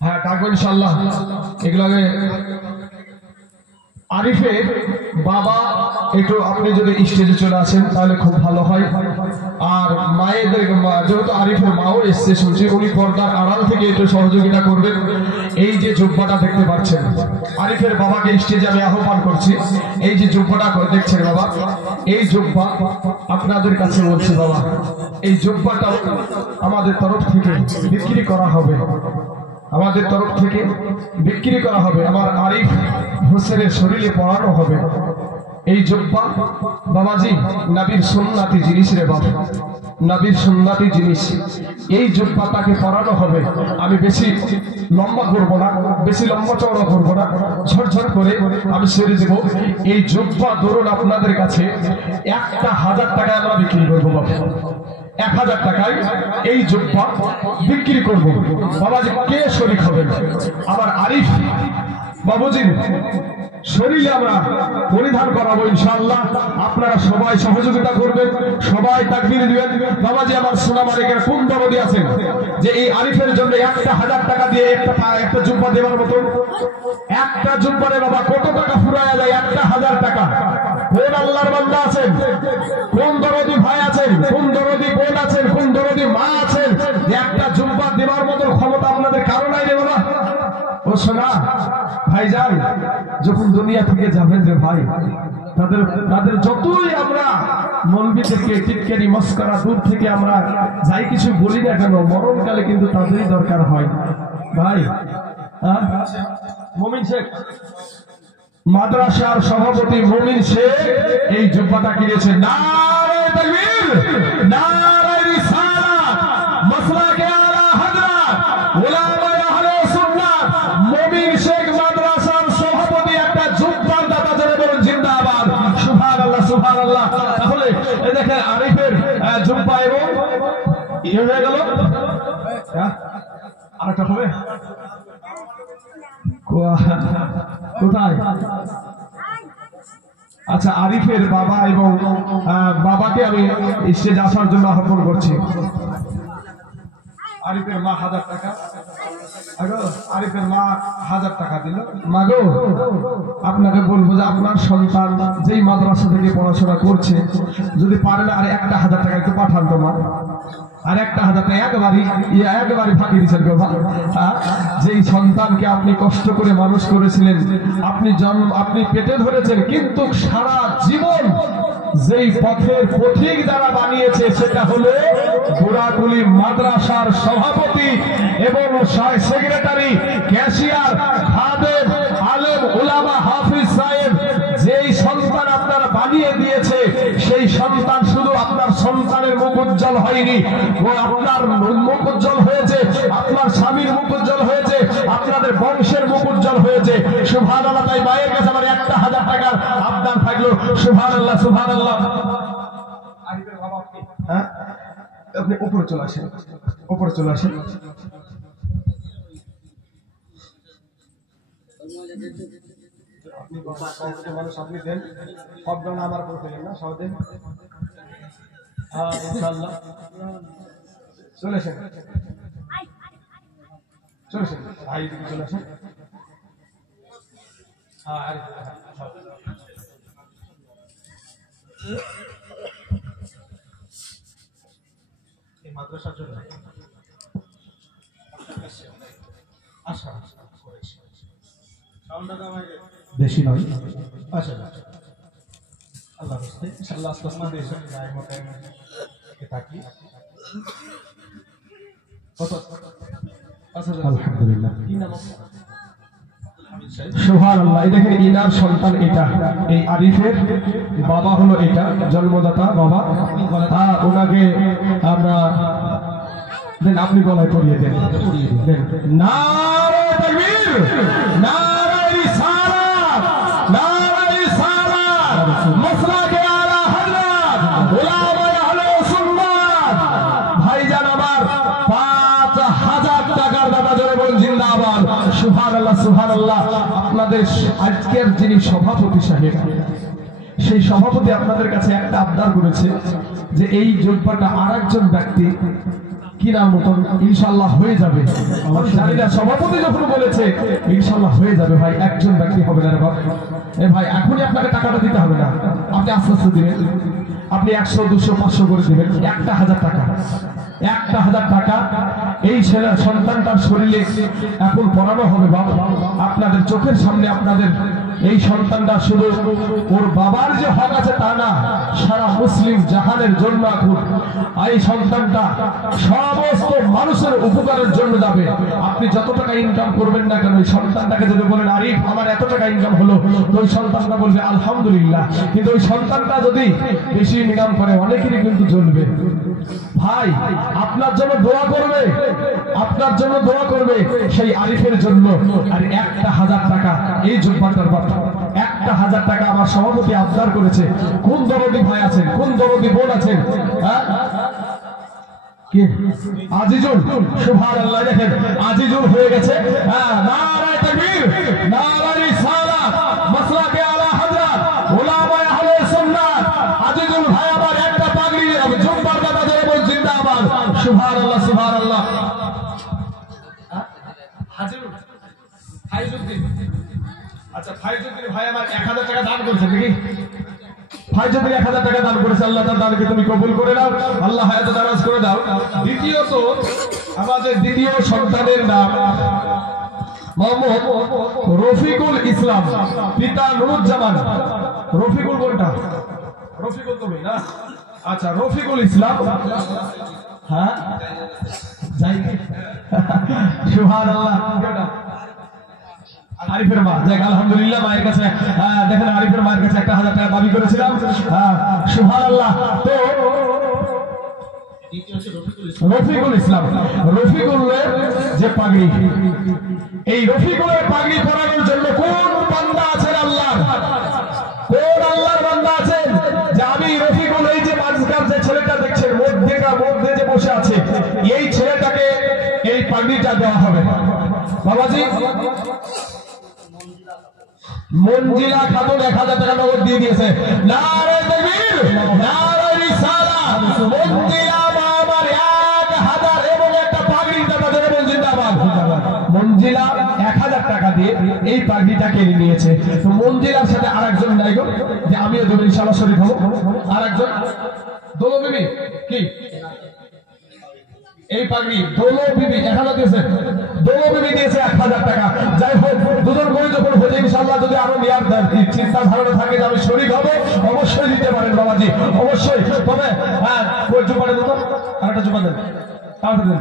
হ্যাঁ ডাকবো ইনশাআল্লাহ। এগুলোকে আরিফের বাবা একটু আপনি যদি স্টেজে চলে আসেন তাহলে খুব ভালো হয়। আর মায়েদের যেহেতু আরিফের মাও এসছে শুনছি, উনি পর্দার আড়াল থেকে একটু সহযোগিতা করবেন। এই যে জুব্বাটা দেখতে পাচ্ছেন, আরিফের বাবাকে স্টেজে আমি আহ্বান করছি। এই যে জুব্বাটা দেখছেন বাবা, এই জুব্বা আপনাদের কাছে বলছি বাবা, এই জুব্বাটা আমাদের তরফ থেকে বিক্রি করা হবে, আমাদের তরফ থেকে বিক্রি করা হবে। আমার আরিফ হোসেনের শরীরে পরানো হবে এই জুব্বা। বাবাজি নবীর সুন্নতি জিনিস রে বাবা, নবীর সুন্নতি জিনিস। এই জুব্বা তাকে পরানো হবে। আমি বেশি লম্বা করবো না, বেশি লম্বা চওড়া করবো না, ঝরঝর করে আমি সেরে দেব। এই জুব্বা ধরুন আপনাদের কাছে 1000 টাকায় আমরা বিক্রি করবো বাবা, 1000 টাকায় এই জুব্বা বিক্রি করবো। বাবাজি কে শরীক হবেন? আমার আরিফ বাবুজি শরীরে আমরা পরিধান করাবো ইনশাআল্লাহ। আপনারা সবাই সহযোগিতা করবেন, সবাই তাকবীর দিবেন। বাবাজি আমার সোনা মালিকের কোন দরদি আছেন যে এই আরিফের জন্য 1000 টাকা দিয়ে একটা জুব্বা দেওয়ার মতো? একটা জুব্বারে বাবা কত টাকা ফুরায়া যায়? 1000 টাকা। কোন আল্লাহর বান্দা আছেন, কোন দরদি ভাই আছেন, কোন দরদি বোন আছেন, কোন দরদি মা আছেন যে একটা জুব্বা দেওয়ার মতো ক্ষমতা আপনাদের কারো নাই রে বাবা? ও শোনা ভাইজান, যখন দুনিয়া থেকে যাবেন রে ভাই, তাদের যতই আমরা মৌলবীদেরকে টিটকারি মস্করা দূর থেকে আমরা যাই কিছু বলি না কেন, মরণকালে কিন্তু তাদেরই দরকার হয় ভাই। মুমিন শেখ মাদ্রাসার সভাপতি মুমিন শেখ এই জুব্বাটা কিনেছে। নারে তাকবীর, নারে রিসালাত, মাসলাকে আলা হযরত উলামায়ে আহলে সুন্নাত মুমিন শেখ মাদ্রাসার সভাপতি একটা জুব্বার দাতা জোরে বলুন জিন্দাবাদ। সুবহানাল্লাহ সুবহানাল্লাহ। তাহলে এই দেখেন আরিফের জুব্বা এবং ইয়ে হয়ে গেল। আরেকটা হবে কোথায়? আচ্ছা আরিফের বাবা এবং বাবাকে আমি স্টেজে আসার জন্য আহ্বান করছি। আরিফের মা 1000 টাকা, আরিফের মা 1000 টাকা দিল। মাগো আপনাকে বলবো যে আপনার সন্তান যেই মাদ্রাসা থেকে পড়াশোনা করছে, যদি পারে না আর 1000 টাকা একটু পাঠান তো মা। আর 1000 টাকা একবারই ফাঁকি দিচ্ছেন গো। যেই সন্তানকে আপনি কষ্ট করে মানুষ করেছিলেন, আপনি পেটে ধরেছেন, কিন্তু সারা জীবন যেই পথের পথিক দ্বারা বানিয়েছে সেটা হলো গোড়াগুলি মাদ্রাসার সভাপতি এবং সেক্রেটারি, ক্যাশিয়ার, খাদেম, আলেম, উলামা, হাফিজ সাহেব। যেই সন্তান আপনারা বানিয়ে দিয়েছে সেই সন্তান শুধু আপনার সন্তানের মুখ উজ্জ্বল হয়নি, ও আপনার মুখ উজ্জ্বল হয়েছে, আপনার স্বামীর মুখ উজ্জ্বল হয়েছে, আপনাদের বংশের মুখ উজ্জ্বল হয়েছে। সুবহানাল্লাহ। তাই মায়ের কাছে আমার 1000 টাকার আবদান থাকলো। সুবহানাল্লাহ সুবহানাল্লাহ। আরিফের বাবা হ্যাঁ আপনি উপরে চলে আসেন, উপরে চলে আসেন। মানুষ আপনি দেন, সব জন আমার করে ফেলেন না, সব দেন। হ্যাঁ ইনশাআল্লাহ চলে আসেন, চলে আসেন ভাই, চলে আসেন। হ্যাঁ আরিফ এই মাদ্রাসার জন্য আশা বেশি নয়। আচ্ছা আল্লাহ ইনশাআল্লাহ আসমানে এসে যায় মতায় থাকি কত। আচ্ছা আলহামদুলিল্লাহ। কি নাম? সুবহানাল্লাহ। এই দেখেন ইনার সন্তান এটা, এই আরিফের বাবা হলো এটা, জন্মদাতা বাবা। ওনাকে আমরা দেন, আপনি গলায় পরিয়ে দেন। নারে তাকবীর, নারে রিসালাত, নারে রিসালাত, মাসলাকে আলা হযরত উলামায়ে আহলে সুন্নাত। ভাইজান আমার 5000 টাকার দাতা জোরে বলুন জিন্দাবাদ। সুবহানাল্লাহ সুবহানাল্লাহ। আপনাদের আজকের যিনি সভাপতি সাহেব, সেই সভাপতি আপনাদের কাছে একটা আবদার করেছে যে এই জুব্বাটা আরেকজন ব্যক্তি কি নাম মতন ইনশাআল্লাহ হয়ে যাবে। আমি জানি না সভাপতি যখন বলেছে ইনশাআল্লাহ হয়ে যাবে ভাই, একজন ব্যক্তি হবে না রে বাবা। এ ভাই এখনই আপনাকে টাকাটা দিতে হবে না, আপনি আস্তে আস্তে দিবেন। আপনি 100 200 500 করে দিবেন, 1000 টাকা, 1000 টাকা এই ছেলের সন্তানটার শরীরে এখন পড়ানো হবে বাবা। আপনাদের চোখের সামনে আপনাদের এই সন্তানটা শুধু ওর বাবার যে হক আছে তা না, সারা মুসলিম জাহানের জন্য এখন এই সন্তানটা সমস্ত মানুষের উপকারের জন্য যাবে। আপনি যত টাকা ইনকাম করবেন না কেন, ওই সন্তানটাকে যদি বলেন আরিফ আমার এত টাকা ইনকাম হলো, তো ওই সন্তানটা বলবে আলহামদুলিল্লাহ। কিন্তু ওই সন্তানটা যদি বেশি ইনকাম করে অনেকেরই কিন্তু চলবে। ভাই আপনার জন্য দোয়া করবে, আপনার জন্য দোয়া করবে সেই আরিফের জন্য। আর 1000 টাকা এই জুব্বাটার বাপ, 1000 টাকা আমার সভাপতি আবদার করেছে। কোন দরদি ভাই আছেন, কোন দরদি বোন আছেন? আজিজুল, সুবহানাল্লাহ, দেখেন আজিজুল হয়ে গেছে। নারায়ে তাকবীর, নারায়ে রিসালাত, মাসলাকে আলা হযরত উলামায়ে আহলে সুন্নাত। আজিজুল ভাই আমার একটা পাগড়ি জুব্বার দাদা দেব জিন্দাবাদ। সুবহানাল্লাহ, সুবহানাল্লাহ। আজিজুল ফাইজুদ্দিন, আচ্ছা ফাইজুদ্দিন ভাই আমার 1000 টাকা দান করেছে দেখি। ফাইজুদ্দিন 1000 টাকা দান করেছে। আল্লাহ তার দানকে তুমি কবুল করে নাও, আল্লাহ হায়াতে দারাজ করে দাও। দ্বিতীয়ত আমাদের দ্বিতীয় সন্তানের নাম মোহাম্মদ রফিকুল ইসলাম, পিতা নুরুজ্জামান। রফিকুল কোনটা? রফিকুল তুমি না? আচ্ছা রফিকুল ইসলাম। হ্যাঁ যাই সুবহানাল্লাহ। আরিফের মা, দেখ আলহামদুলিল্লাহ মায়ের কাছে দেখেন আরিফের মায়ের কাছে 1000 টাকা দাবি করেছিলাম। সুবহানাল্লাহ। তো রফিকুল ইসলাম, রফিকুলের যে পাগড়ি, এই রফিকুলের পাগড়ি পরানোর জন্য কোন বান্দা আছেন আল্লাহর? কোন আল্লাহর বান্দা আছেন যে আমি রফিকুল, এই যে মাঝখান যে ছেলেটা দেখছেন মধ্যে যে বসে আছে, এই ছেলেটাকে এই পাগড়িটা দেওয়া হবে। বাবাজি মঞ্জিলা খাতুন 1000 টাকা নগদ দিয়ে দিয়েছে। নারায়ে তাকবীর, নারায়ে রিসালাত। মঞ্জিলা বাবার 1000 এবং একটা পাগড়ি দাদা দেব জিন্দাবাদ। মঞ্জিলা 1000 টাকা দিয়ে এই পাগড়িটা কিনে নিয়েছে। তো মঞ্জিলার সাথে আরেকজন নাই গো, যে আমিও দেব ইনশাআল্লাহ শরীক হব। আরেকজন দোলো বিবি, কি এই পাগড়ি দোলো বিবি 1000 দিয়েছে, দোলো বিবি দিয়েছে 1000 টাকা। যাই হোক দুজন করে যখন হয়ে যায় ইনশাআল্লাহ, যদি আরো নেওয়ার চিন্তা ধারণা থাকে যে আমি শরীক হব, অবশ্যই দিতে পারেন বাবাজি, অবশ্যই। তবে ওই জুব্বাটা দেন, আরেকটা জুব্বা দেন, তাড়াতাড়ি দেন।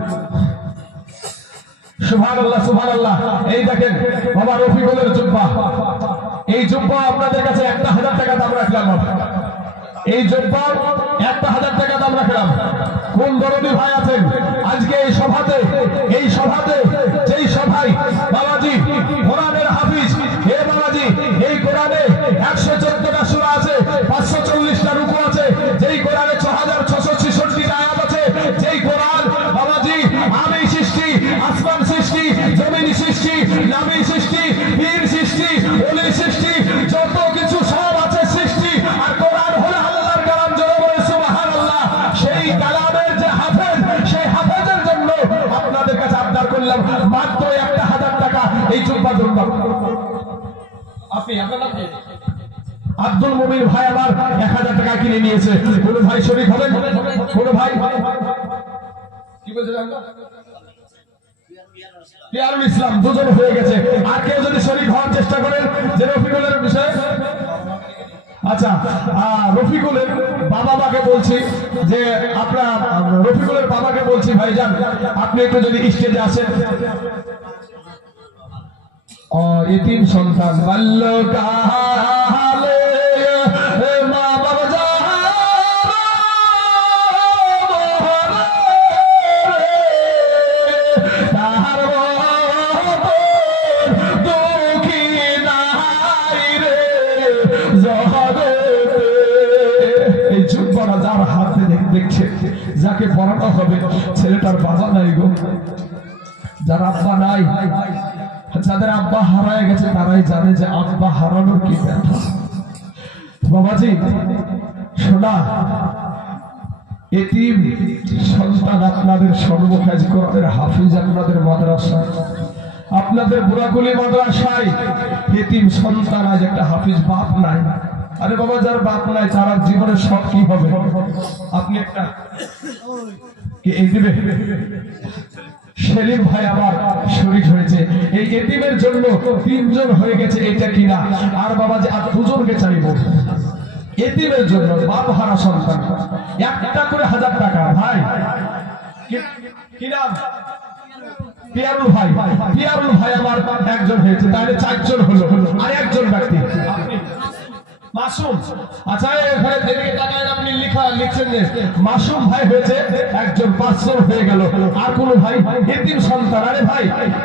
সুবহানাল্লাহ, সুবহানাল্লাহ। এই দেখেন বাবা রফিকুলের জুব্বা, এই জুব্বা আপনাদের কাছে 1000 টাকা দাম রাখলাম। এই জুব্বা 1000 টাকা দাম রাখলাম। কোন দরদি ভাই আছেন আজকে এই সভাতে, এই সভাতে যেই সভায় বাবাজি কোরআনের হাফিজ, হে বাবাজি এই কোরআনে 114টা সূরা আছে, 540টা রুকু আছে, যেই কোরআনে 6666টা আয়াত আছে, যেই কোরআন বাবাজি আমি সৃষ্টি, আসমান সৃষ্টি, জমিন সৃষ্টি, নবী সৃষ্টি, পীর সৃষ্টি, ওলি সৃষ্টি, যত কিছু সব আছে সৃষ্টি। আর কোরআন হলো আল্লাহর কালাম। জোরে বলে সুবহানাল্লাহ। সেই কালামের যে হাফেজ, সেই হাফেজের জন্য আপনাদের কাছে আবদার করলাম মাত্র 1000 টাকা এই জুব্বা জন্য। আপনি আপনার নাম কি? আব্দুল মুমিন ভাই আমার 1000 টাকা কিনে নিয়েছে। কোন ভাই শরীক হবেন? কোন ভাই কি বলছে জানো? পিয়ারুল ইসলাম, দুজন হয়ে গেছে। আর কেউ যদি শরীক হওয়ার চেষ্টা করেন যে রফিকুলের বিষয়ে, আচ্ছা রফিকুলের বাবা মাকে বলছি যে আপনার রফিকুলের বাবাকে বলছি ভাইজান আপনি একটু যদি স্টেজে আসেন। এতিম সন্তান বাল্যকালে মা বাবা যার হাতে দেখছে যাকে পড়ানো হবে ছেলেটার বাবা নাই গো, যার আব্বা নাই, যাদের আব্বা হারায় গেছে তারাই জানে যে আব্বা হারানোর কি ব্যথা। বাবাজি শোনা এতিম সন্তান আপনাদের সর্বকাজ করার হাফিজ আপনাদের মাদ্রাসা, আপনাদের বুড়াকুলি মাদ্রাসায় এতিম সন্তান আজ একটা হাফিজ বাপ নাই। আরে বাবা, যার বাপ নাই তার জীবনের সব কি হবে? আপনি একটা এই দিবে সেলিম ভাই আমার শরীর হয়েছে, এই এতিমের জন্য 3 জন হয়ে গেছে, এটা কিনা আর বাবা যে আর 2 জনকে চাইব এতিমের জন্য, বাপ হারা সন্তান, একটা করে 1000 টাকা। ভাই কি নাম? পিয়ারুল ভাই। পিয়ারুল ভাই আমার একজন হয়েছে, তাহলে 4 জন হলো। আর একজন ব্যক্তি মাসুম। আচ্ছা, এখানে দেখে তাকায় আপনি লিখছেন যে মাসুম ভাই হয়েছে একজন, 5 জন হয়ে গেল। আর কোন ভাই এতিম সন্তান? আরে ভাই,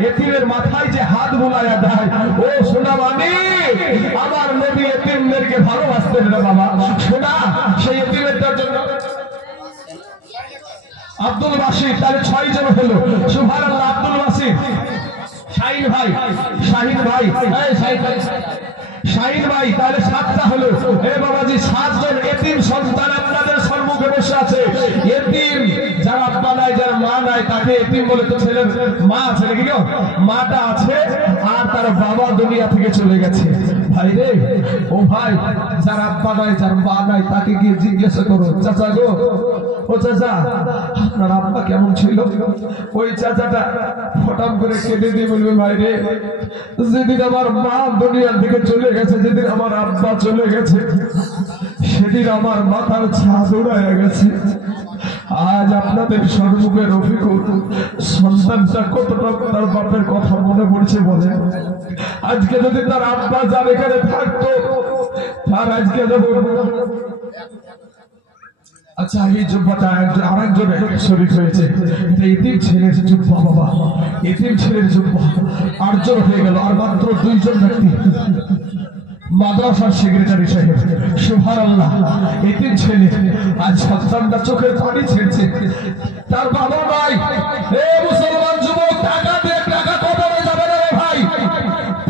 এতিমের মাথায় যে হাত বুলায়া দেয়, ও সোনা মানি, আমার নবী এতিমদেরকে ভালোবাসতেন রে বাবা। সোনা, সেই এতিমেরটার জন্য আব্দুল বাসির, তাহলে 6 জন হলো। সুবহানাল্লাহ। আব্দুল বাসির, শাহিন ভাই, শাহিন ভাই, শাহিন ভাই, তাহলে 7টা হলো। এ বাবাজি, 7 জন এতিম সন্তান আপনাদের সম্মুখে বসে আছে। এতিম যার আব্বা নাই, যার মা নাই, তাকে এতিম বলে। তো ছেলের মা আছে নাকি? মাটা আছে আর তার বাবা দুনিয়া থেকে চলে গেছে। ভাই রে, ও ভাই, যার আব্বা নাই, যার মা নাই, তাকে গিয়ে জিজ্ঞাসা করো, চাচা গো, ও চাচা, আপনার আব্বা কেমন ছিল? ওই চাচাটা ফটাম করে কেঁদে দিয়ে বলবে, ভাই রে, যেদিন আমার মা দুনিয়া থেকে চলে গেছে, যেদিন আমার আব্বা চলে গেছে, সেদিন আমার মাথার ছাদ উড়ে গেছে। আজ আপনাদের সম্মুখে রফিকুল সন্তানটা কতটা তার বাপের কথা মনে পড়ছে বলে। আজকে যদি তার আব্বা যার এখানে থাকতো, তার আজকে আচ্ছা, এই যোগ্যতা আরেকজন শরীর হয়েছে, এতিম ছেলের যোগ্যা। বাবা, এতিম ছেলের যোগ্যা 8 জন হয়ে গেল। আর মাত্র 2 জন ব্যক্তি, মাদ্রাসার সেক্রেটারি সাহেব। সুবহানাল্লাহ। এতিম ছেলে আজ সন্তানটা চোখের পানি ছেড়েছে, তার বাবা নাই। এ মুসলমান যুবক, টাকা দিয়ে টাকা কবরে যাবে না রে ভাই,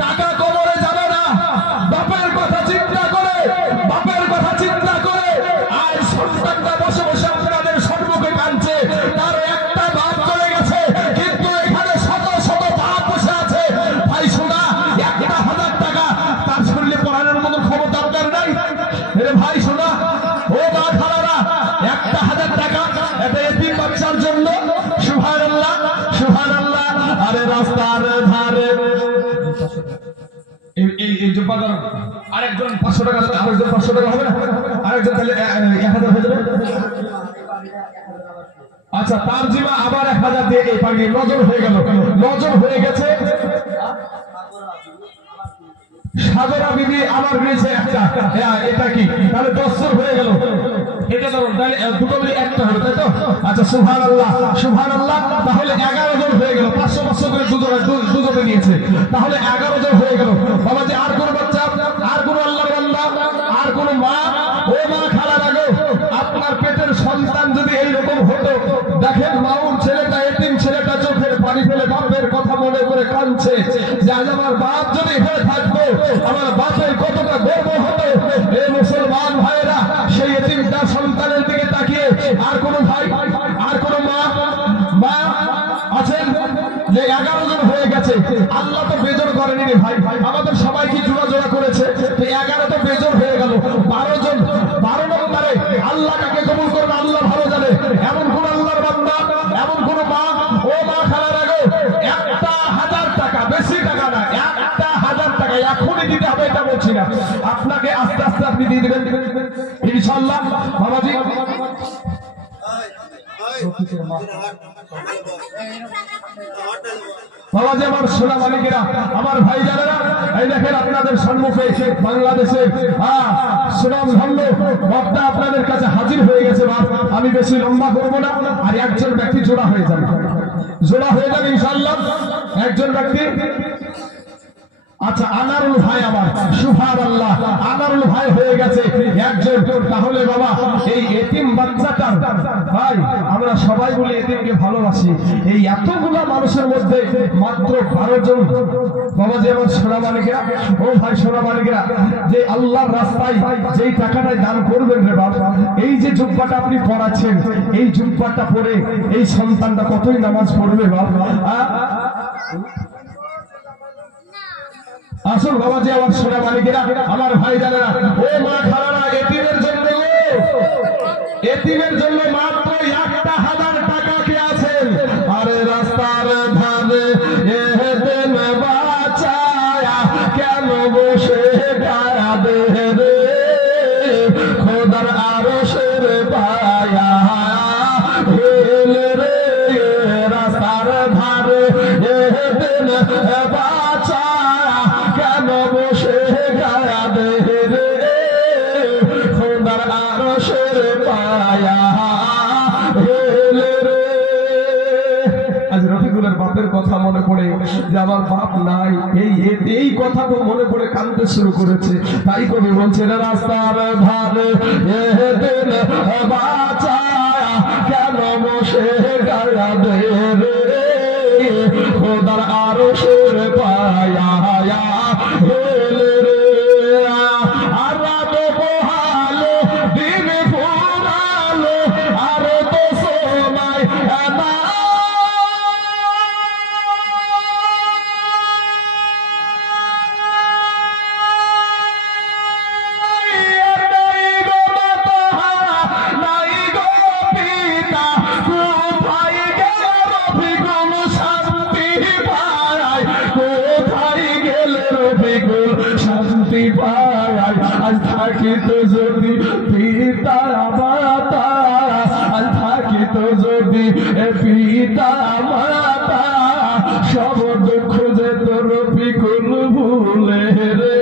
টাকা কবরে যাবে না। বাপের কথা চিন্তা করে, বাপের কথা চিন্তা করে আর সন্তানটা বসে বসে আপনাদের সম্মুখে কাঁদছে। তার একটা বাপ চলে গেছে, কিন্তু এখানে শত শত বাপ বসে আছে। ভাই শোনা, একটা 1000 টাকা তার শরীরে পড়ানোর মতো ক্ষমতা আপনার নাই। ভাই শোনা, ও মা খালারা, একটা 1000 টাকা একটা এতিম বাচ্চার জন্য। সুবহানাল্লাহ, সুবহানাল্লাহ। আরে রাস্তার ধারে এই যে বাজার, আরেকজন 500 টাকা, আরেকজন 500 টাকা হবে না? আরেকজন তাহলে 1000 হয়ে যাবে। আচ্ছা, তার জিমা আবার 1000 দিয়ে এই পাগি নজর হয়ে গেল। নজর হয়ে গেছে। সাগরা বিবি আমার রয়েছে একটা, এটা কি? তাহলে 10 জন হয়ে গেল। এটা ধরুন, তাহলে দুটো মিলে একটা হলো, তাই তো? আচ্ছা, সুবহানাল্লাহ, সুবহানাল্লাহ। তাহলে 11 জন হয়ে গেল। 500 করে দুজনে নিয়েছে, তাহলে 11 জন হয়ে গেল। বাবাজি, আর কোন বাচ্চা, আর কোন আল্লাহর বান্দা, আর কোন মা, ও মা খালা লাগো, আপনার পেটের সন্তান যদি এইরকম হতো, দেখেন মাউন ছেলেটা, এতিম ছেলেটা চোখের পানি ফেলে বাপের কথা মনে করে কাঁদছে যে আজ আমার বাপ যদি হয়ে থাকতো, আমার বাপের কতটা গর্ব হতো। এই মুসলমান ভাইয়েরা, সেই এতিমটা সন্তানের দিকে তাকিয়ে আর কোন ভাই, আর কোন মা আছেন যে 11 জন হয়ে গেছে? আল্লাহ তো বেজোর করেনি রে ভাই, আমাদের সবাইকে জোড়া জোড়া করেছে। তো 11 তো বেজোর হয়ে গেল। 12 জন, 12 নম্বরে আল্লাহ কাকে কবুল করবে আল্লাহ ভালো জানে। এমন কোন আল্লাহর বান্দা, এমন কোন মা, ও মা খালা রাখো, একটা 1000 টাকা, বেশি টাকা না, একটা 1000 টাকা এখনই দিতে হবে, এটা বলছি না, আপনাকে আস্তে আস্তে আপনি দিয়ে দেবেন ইনশাআল্লাহ। বাবাজি, বাবাজি, আমার সোনা মালিকেরা, আমার ভাই জানেরা, এই দেখেন আপনাদের সম্মুখে বাংলাদেশের সুনামধন্য বক্তা আপনাদের কাছে হাজির হয়ে গেছে। আমি বেশি লম্বা করবো না, আর একজন ব্যক্তি জোড়া হয়ে যাবে, জোড়া হয়ে যাবে ইনশাআল্লাহ। একজন ব্যক্তি আচ্ছা, আনারুল ভাই আমার, সুবহানাল্লাহ, আনারুল ভাই হয়ে গেছে একজন। তাহলে বাবা এই এতিম বাচ্চাটার ভাই, আমরা সবাই বলে এতিমকে ভালোবাসি, এই এতগুলা মানুষের মধ্যে মাত্র 12 জন বাবা যে আমার সোনা মালিকেরা, ও ভাই সোনা মালিকেরা, যে আল্লাহর রাস্তায় যেই টাকাটাই দান করবেন রে বাবা, এই যে জুব্বাটা আপনি পড়াচ্ছেন, এই জুব্বাটা পরে এই সন্তানটা কতই নামাজ পড়বে বাবা। আসুন বাবা যে আমার সোনা মালিকেরা, আমার ভাই জানেরা, ও মা খালারা, এতিমের জন্য, এতিমের জন্য মাত্র 1000 টাকা কে আছেন? আরে রাস্তার ধারে এতিম বাচ্চা কেন বসে কাঁদে রে, খোদার আরশের পায়া হেল রে, রাস্তার ধারে এতিম বাচ্চা কেন বসে কাঁদে রে, খোদার আরশের পায়া হেল রে। আজ রফিকুলের বাপের কথা মনে পড়ে যে আমার বাপ নাই, এই কথা তো মনে পড়ে কাঁদতে শুরু করেছে। তাই কবি বলছেন রাস্তার ধারে এতিম বাচ্চা কেন বসে কাঁদে রে, খোদার আরশের পায়া হেল রে। আর রাত পোহালো দিন ফুরালো আর তো সময় না, শান্তি পায় আজ থাকিত যদি পিতা মাতা, আজ থাকিত যদি পিতা মাতা, সব দুঃখ যে তোর রফিকুল ভুলে রে,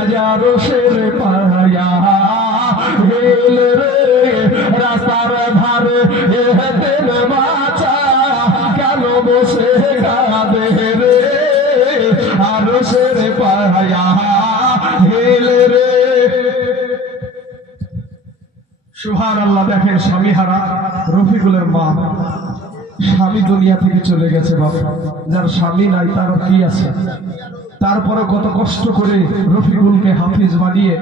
আজ আরশের পায়া হেল রে, রাস্তার ধারে এতিম বাচ্চা কেন বসে কাঁদে রে, আরশের পায়া হেল রে। সুবহানাল্লাহ। দেখেন স্বামী হারা রফিকুলের মা, স্বামী দুনিয়া থেকে চলে গেছে বাবা, যার স্বামী নাই তার কি আছে, তারপরে কত কষ্ট করে রফিকুলকে হাফিজ বানিয়ে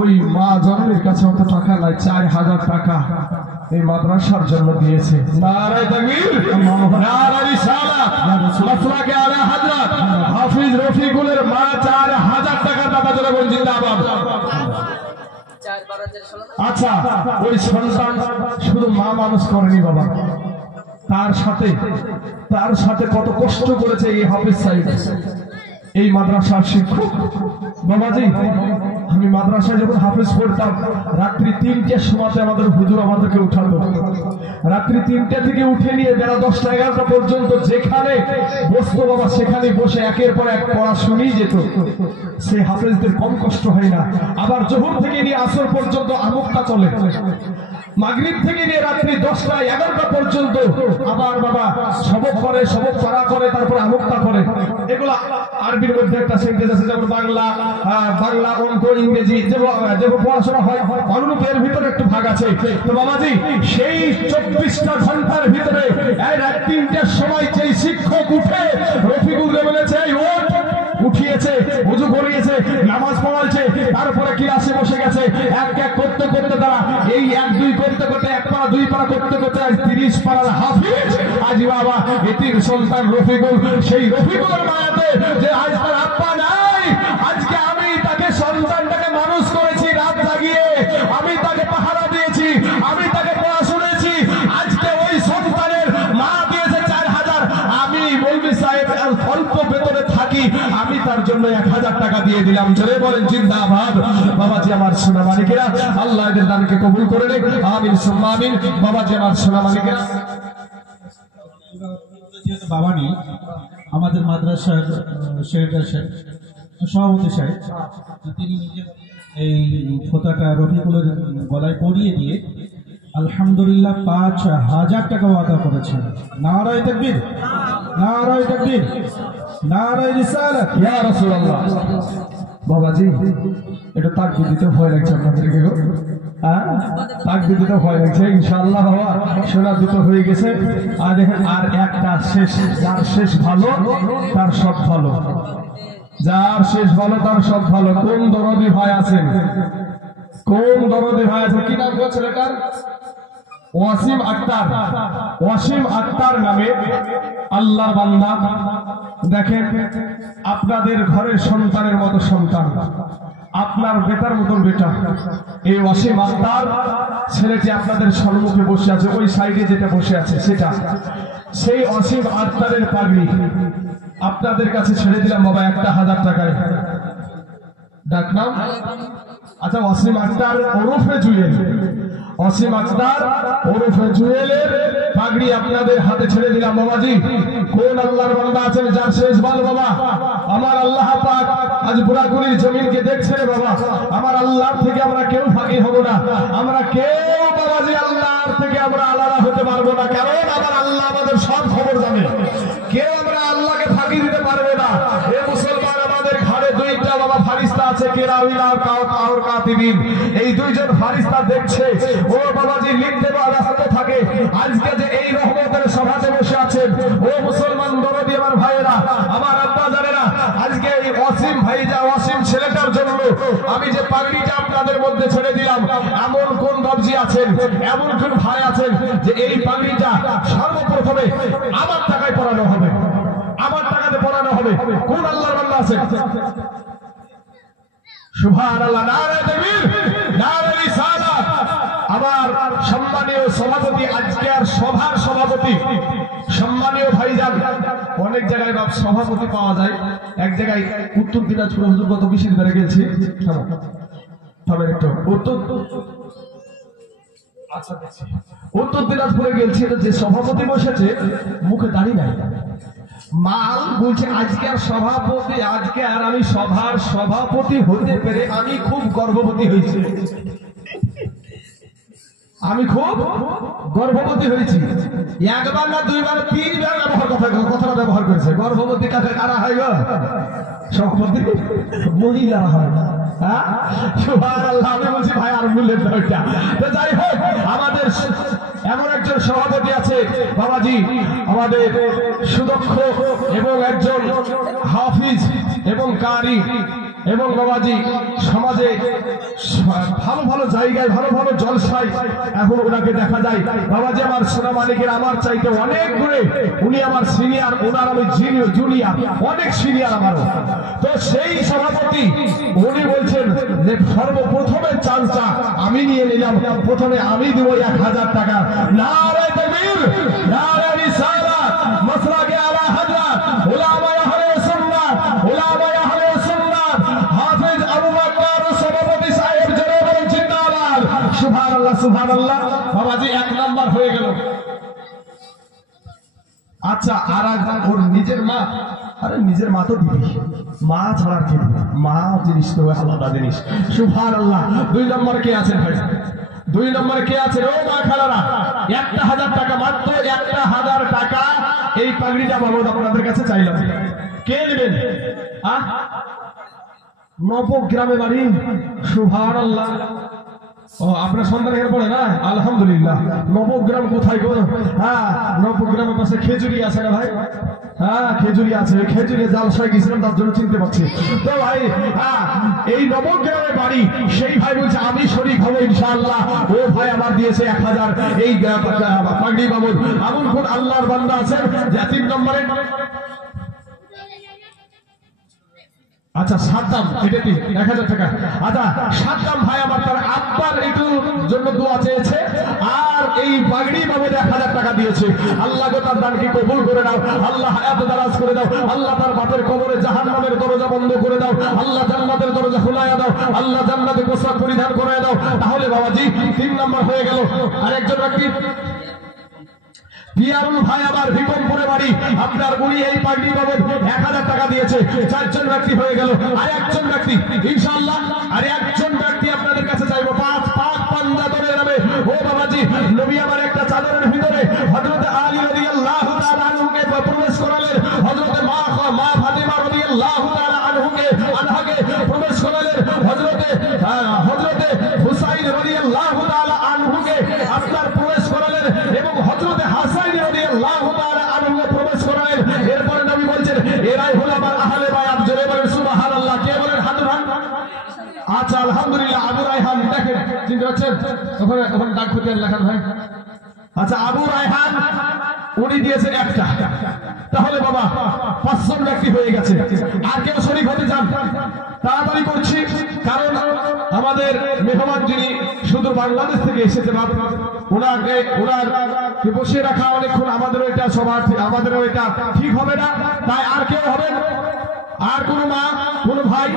ওই মা জননীর কাছে অত টাকা নাই, 4000 টাকা এই মাদ্রাসার জন্য দিয়েছে। নারায়ে তাকবীর, নারায়ে রিসালাত, মাসলাকে আলা হযরত হাফিজ রফিকুলের মা 4000 টাকা দাতা জোরে বল জিন্দাবাদ। আচ্ছা, ওই সন্তান শুধু মা মানুষ করেনি বাবা, তার সাথে কত কষ্ট করেছে এই হাফিজ সাহেব, এই মাদ্রাসার শিক্ষক। বাবাজি, আমি মাদ্রাসায় যখন হাফেজ পড়তাম, রাত্রি 3টার সময় আমাদের হুজুর আমাদেরকে উঠাতো, রাত্রি 3টা থেকে উঠে নিয়ে বেলা 10টা 11টা পর্যন্ত যেখানে বসতো বাবা, সেখানে বসে একের পর এক পড়া শুনিয়ে যেত। সেই হাফেজদের কম কষ্ট হয় না। আবার জোহর থেকে নিয়ে আসর পর্যন্ত আমুকটা চলে, মাগরিব থেকে নিয়ে রাত্রি 10টা 11টা পর্যন্ত আবার বাবা সবক করে, সবক পড়া করে, তারপর আমুকটা করে। এগুলা আরবির মধ্যে একটা সেন্টেন্স আছে, যেমন বাংলা, অঙ্ক, ইংরেজি যে পড়াশোনা হয়, অনুরূপ এর ভিতরে একটু ভাগ আছে। তো বাবাজি, সেই 24টা ঘন্টার ভিতরে এই রাত 3টার সময় যেই শিক্ষক উঠে রফিকুলকে বলেছে উঠিয়েছে, ওযু করিয়েছে, নামাজ পড়াইছে, তারপরে ক্লাসে বসে গেছে, এক এক করতে করতে তারা এই 1-2 করতে করতে 1 পারা 2 পারা করতে করতে আজ 30 পারার হাফিজ। আজ বাবা এতিম সন্তান রফিকুল, সেই রফিকুলের মায়াতে যে আজ তার আব্বা নাই, আজকে আমি তাকে সন্তানটাকে মানুষ করেছি রাত জাগিয়ে, আমি তাকে পাহারা দিয়েছি, আমি তাকে পড়া শুনেছি, আজকে ওই সন্তানের মা দিয়েছে 4000। আমি মৌলভী সাহেব অল্প বেতনে থাকি, আমি তার জন্য 1000 টাকা দিয়ে দিলাম। চলে বলেন জিন্দাবাদ। বাবাজি আমার সোনা মালিকেরা, আল্লাহ এদের দানকে কবুল করে নেক, আমিন সুম্মা আমিন। বাবাজি আমার সোনা মালিকেরা, বাবা নেই, আমাদের মাদ্রাসার সভাপতি সাহেব, তিনি নিজে এই ফোঁটাটা রফিকুলের গলায় পরিয়ে দিয়ে আলহামদুলিল্লাহ 5000 টাকা ওয়াদা করেছেন। নারায়ে তাকবীর, নারায়ে তাকবীর। নারায়ে রিসালাত। ইয়া রাসূলুল্লাহ। বাবাজি এটা তাকবীর দিতে ভয় লাগছে আপনাদেরকে গো, হ্যাঁ তাকবীর দিতে ভয় লাগছে। ইনশাআল্লাহ বাবা শোনা দুটো হয়ে গেছে, আর দেখেন আর একটা শেষ, যার শেষ ভালো তার সব ভালো, যার শেষ ভালো তার সব ভালো। কোন দরদি ভাই আছেন, কোন দরদি ভাই আছেন, কি নাম গো ছেলেটার? ওয়াসিম আক্তার। ওয়াসিম আক্তার নামে আল্লাহর বান্দা, দেখেন আপনাদের ঘরের সন্তানের মতো সন্তান, আপনার বেটার মতন বেটা, এই ওয়াসিম আক্তার ছেলেটি আপনাদের সম্মুখে বসে আছে, ওই সাইডে যেটা বসে আছে সেটা, সেই ওয়াসিম আক্তারের পাগড়ি আপনাদের কাছে ছেড়ে দিলাম বাবা 1000 টাকায়। ডাক নাম? আচ্ছা, ওয়াসিম আক্তার ওরফে জুয়েল, ওয়াসিম আক্তার ওরফে জুয়েলের পাগড়ি আপনাদের হাতে ছেড়ে দিলাম বাবাজি। কোন আল্লাহর বান্দা আছেন যার শেষ ভালো বাবা? আমার আল্লাহ পাক আজ বুড়াগুড়ির জমিনকে দেখছে রে বাবা। আমার আল্লাহর থেকে আমরা কেউ ফাঁকি হব না, আমরা কেউ বাবাজি আল্লাহর থেকে আমরা আলাদা হতে পারবো না, কারণ আমার আল্লাহ আমাদের সব খবর জানে। কেউ আমরা আল্লাহকে ফাঁকি দিতে পারবো না। এ মুসলমান, আমাদের ঘাড়ে দুইটা বাবা ফারিস্তা আছে, কেরাউইলা আর কাতিবিন। এই দুইজন ফারিস্তা দেখছে, ও বাবাজি লিখতে ব্যস্ত থাকে। আজকে যে এই রহমতের সভাতে বসে আছেন ও মুসলমান দরদি আমার ভাইয়েরা, আমার আব্বা জানেরা, আজকে এই ওয়াসিম ভাইজা, ওয়াসিম ছেলেটার জন্য আমি যে পাগড়িটা আপনাদের মধ্যে ছেড়ে দিলাম, এমন কোন বাবজি আছেন, এমন কোন ভাই আছেন যে এই পাগড়িটা সর্বপ্রথমে আমার টাকায় পরানো হবে, আমার টাকাতে পরানো হবে? কোন আল্লাহর বান্দা আছেন? সুবহানাল্লাহ, নারায়ে তাকবীর, নারায়ে রিসালাত। আমার সম্মানীয় সভাপতি, আজকে আর সভার সভাপতি, সম্মানীয় ভাইজান, অনেক জায়গায় বাপ সভাপতি পাওয়া যায়, এক জায়গায় উত্তর দিনাজপুর হুজুর কত বেশি বেড়ে গেছে, তবে একটু উত্তর দিনাজপুরে গেছি, যে সভাপতি বসেছে মুখে দাঁড়িয়ে নাই, মাল বলছে আজকে আর সভাপতি, আজকে আর আমি সভার সভাপতি হতে পেরে আমি খুব গর্ববতী হয়েছি, আমি খুব গর্ভবতী হয়েছি। একবার না দুইবার, তিনবার কথাটা ব্যবহার করেছে। গর্ভবতী কাকে কারা হয় গো? সভাপতি মহিলারা হয় না। সুবহানাল্লাহ, আমি বলছি ভাই আর বললেন না ওইটা। তো যাই হোক, আমাদের এমন একজন সভাপতি আছে বাবাজি, আমাদের সুদক্ষ এবং একজন হাফিজ এবং কারি, এবং বাবাজি সমাজে ভালো ভালো জায়গায়, ভালো ভালো জলসায় এখন ওনাকে দেখা যায়। বাবাজি আমার সোনা মালিকের আমার চাইতে অনেক দূরে, উনি আমার সিনিয়র, ওনার আমি জুনিয়র, অনেক সিনিয়র আমারও। তো সেই সভাপতি উনি বলছেন যে সর্বপ্রথমে চান্সটা আমি নিয়ে নিলাম, প্রথমে আমি দেব 1000 টাকা। নারায়ে তাকবীর, নারায়ে রিসালাত, মাসলাকে আলা হযরত উলামায়ে আহলে সুন্নাত, উলামায়ে আহলে সুন্নাত, হাফেজ আবু বকর সভাপতি সাহেব জনাব জিন্দাবাদ। সুবহানাল্লাহ, সুবহানাল্লাহ। বাবাজি 1 নাম্বার হয়ে গেল। আচ্ছা, আর ওর নিজের মা, আরে নিজের মা তো দিবি, মা ছাড়া কি? মা জিনিস তো আলাদা জিনিস। সুবহানাল্লাহ। 2 নম্বরে কে আছেন ভাই? 2 নম্বরে কে আছে? ও মা খালারা, 1000 টাকা, মাত্র 1000 টাকা এই পাগড়িটা বাবদ আপনাদের কাছে চাইলাম। কে নেবেন? নবগ্রামে বাড়ি। সুবহানাল্লাহ। ও আপনার সন্তান এখানে পড়ে না? আলহামদুলিল্লাহ। নবগ্রাম কোথায় গো? হ্যাঁ, নবগ্রামের পাশে খেজুরি আছে না ভাই? হ্যাঁ, খেজুরি আছে। খেজুরি জালসায় গেছিলাম, তার জন্য চিনতে পারছি। তো ভাই, হ্যাঁ, এই নবগ্রামে বাড়ি। সেই ভাই বলছে আমি শরীক হবো ইনশাআল্লাহ। ও ভাই আমার দিয়েছে 1000 এই পাগড়ি বাবদ। এমন কোন আল্লাহর বান্দা আছেন যে 3 নম্বরে? আচ্ছা, সাদ্দাম, এটা কি 1000 টাকা? আচ্ছা, সাদ্দাম ভাই আমার তার আব্বার একটু জন্য দোয়া চেয়েছে, আর এই পাগড়ি বাবদ 1000 টাকা দিয়েছে। আল্লাহ গো তার দানকে কবুল করে দাও, আল্লাহ হায়াত দারাজ করে দাও, আল্লাহ তার বাপের কবরে জাহান্নামের দরজা বন্ধ করে দাও, আল্লাহ জান্নাতের দরজা খোলায়া দাও, আল্লাহ জান্নাতে পোশাক পরিধান করে দাও। তাহলে বাবাজি 3 নম্বর হয়ে গেল। আর একজন ব্যক্তি পিয়ারুল ভাই আমার বিকমপুরে বাড়ি, আপনার উনি এই পাগড়ি বাবদ 1000 টাকা দিয়েছে। 4 জন ব্যক্তি হয়ে গেল। আর একজন ব্যক্তি ইনশাআল্লাহ, আর একজন ব্যক্তি আপনাদের কাছে চাইবো, 5 পাঞ্জা ধরে নামে। ও বাবাজি, নবী আমার একটা চাদরের ভিতরে হযরত আলী রাদিয়াল্লাহু তাআলা আনহুকে প্রবেশ করালেন, হযরত মা ফাতিমা রাদিয়াল্লাহু তাআলা আনহাকে প্রবেশ করালেন, হযরতে হুসাইন রাদিয়াল্লাহু তাআলা আনহুকে আপনার প্রবেশ করালেন এবং হযরতে হাসান রাদিয়াল্লাহু তাআলা আনহুকে প্রবেশ করালেন। এরপরে নবী বলছেন এরাই হলো আমার আহলে বায়াত। জোরে বলেন সুবহানাল্লাহ। কে বলেন হাত উঠান। আচ্ছা আলহামদুলিল্লাহ। আবু রায়হান দেখেন, চিনতে পারছেন? ওখানে ডাক খুঁজে লেখান ভাই। আচ্ছা আবু রায়হান উনি দিয়েছেন একটা, তাহলে বাবা 5 জন ব্যক্তি হয়ে গেছে। আর কেউ শরীক হতে চান? তাড়াতাড়ি করছি, কারণ আমাদের মেহমান যিনি সুদূর বাংলাদেশ থেকে এসেছেন, ওনার বসিয়ে রাখা অনেকক্ষণ আমাদেরও এটা ঠিক হবে না। তাই আর কেউ হবেন? আর কোনো মা, কোনো ভাই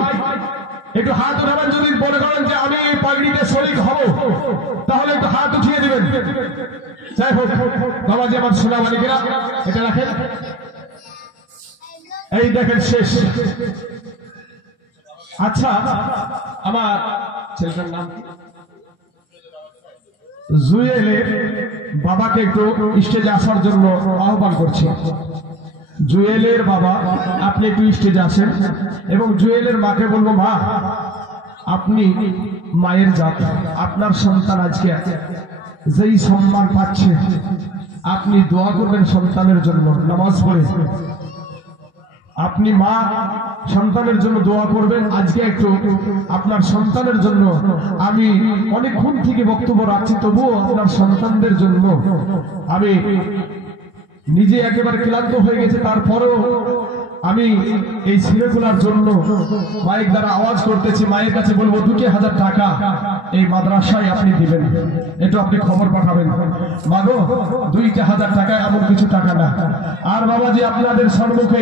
একটু হাত উঠাবেন। যদি মনে করেন যে আমি এই পাগড়িতে শরীক হব, তাহলে একটু হাত উঠিয়ে দিবেন। যাই হোক বাবাজি আমার সোনা মানিকেরা, এটা রাখেন। এই দেখেন শেষ। আচ্ছা আমার ছেলেটার নাম জুয়েলের বাবাকে একটু স্টেজে আসার জন্য আহ্বান করছি। জুয়েলের বাবা আপনি একটু স্টেজে আসেন এবং জুয়েলের মাকে বলবো, মা আপনি মায়ের জাত, আপনার সন্তান আজকে যেই সম্মান পাচ্ছে, আপনি দোয়া করবেন সন্তানের জন্য, নামাজ পড়ে আপনি মা সন্তানের জন্য দোয়া করবেন। আজকে একটু আপনার সন্তানের জন্য, আমি অনেকক্ষণ থেকে বক্তব্য রাখছি, তবুও আপনার সন্তানদের জন্য আমি নিজে একেবারে ক্লান্ত হয়ে গেছে, তারপরেও আমি এই ছেলেগুলার জন্য মাইক দ্বারা আওয়াজ করতেছি। মায়ের কাছে বলবো 2000 টাকা এই মাদ্রাসায় আপনি দিবেন, একটু আপনি খবর পাঠাবেন। মাগো 2000 টাকা এমন কিছু টাকা না। আর বাবাজি আপনাদের সম্মুখে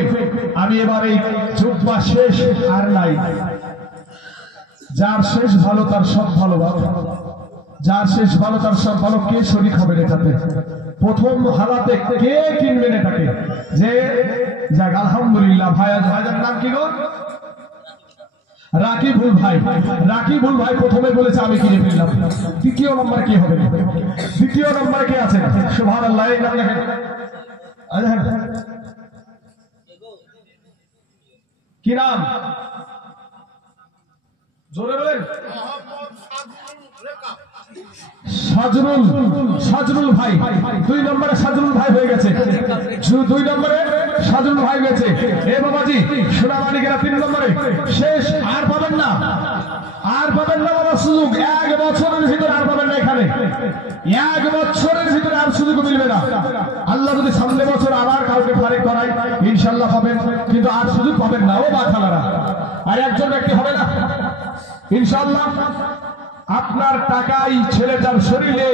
আমি এবার এই জুব্বা শেষ আর নাই, যার শেষ ভালো তার সব ভালো, যার শেষ ভালো তার সব ভালো। কে শরীক হবেন এটাতে? প্রথম হালাতে কে কিনবেন এটাকে? যে যাক আলহামদুলিল্লাহ। ভাইজান নাম কি গো? রাকিবুল ভাই। রাকিবুল ভাই প্রথমে বলেছে আমি কিনে ফেললাম। দ্বিতীয় নম্বর কি হবে? দ্বিতীয় নম্বর কে আছে? সুবহানাল্লাহ। এই নাম লেখেন। কি নাম? জোরে বলেন। সাজরুল ভাই। 2 নম্বরে সাজরুল ভাই হয়ে গেছে। 2 নম্বরে সাজরুল ভাই হয়েছে। এ বাবাজি সোনা মানিকেরা 3 নম্বরে শেষ। আর পাবেন না, আর পাবেন না বাবা সুযোগ। 1 বছরের ভিতরে আর পাবেন না। এখানে 1 বছরের ভিতরে আর সুযোগ মিলবে না। আল্লাহ যদি সামনের বছর আবার কাউকে ফারিক করায় ইনশাল্লাহ পাবেন, কিন্তু আর সুযোগ পাবেন না। ও বাচ্চারা, আর একজন ব্যক্তি হবে না ইনশাল্লাহ। আপনার টাকাই ছেলেটার শরীরে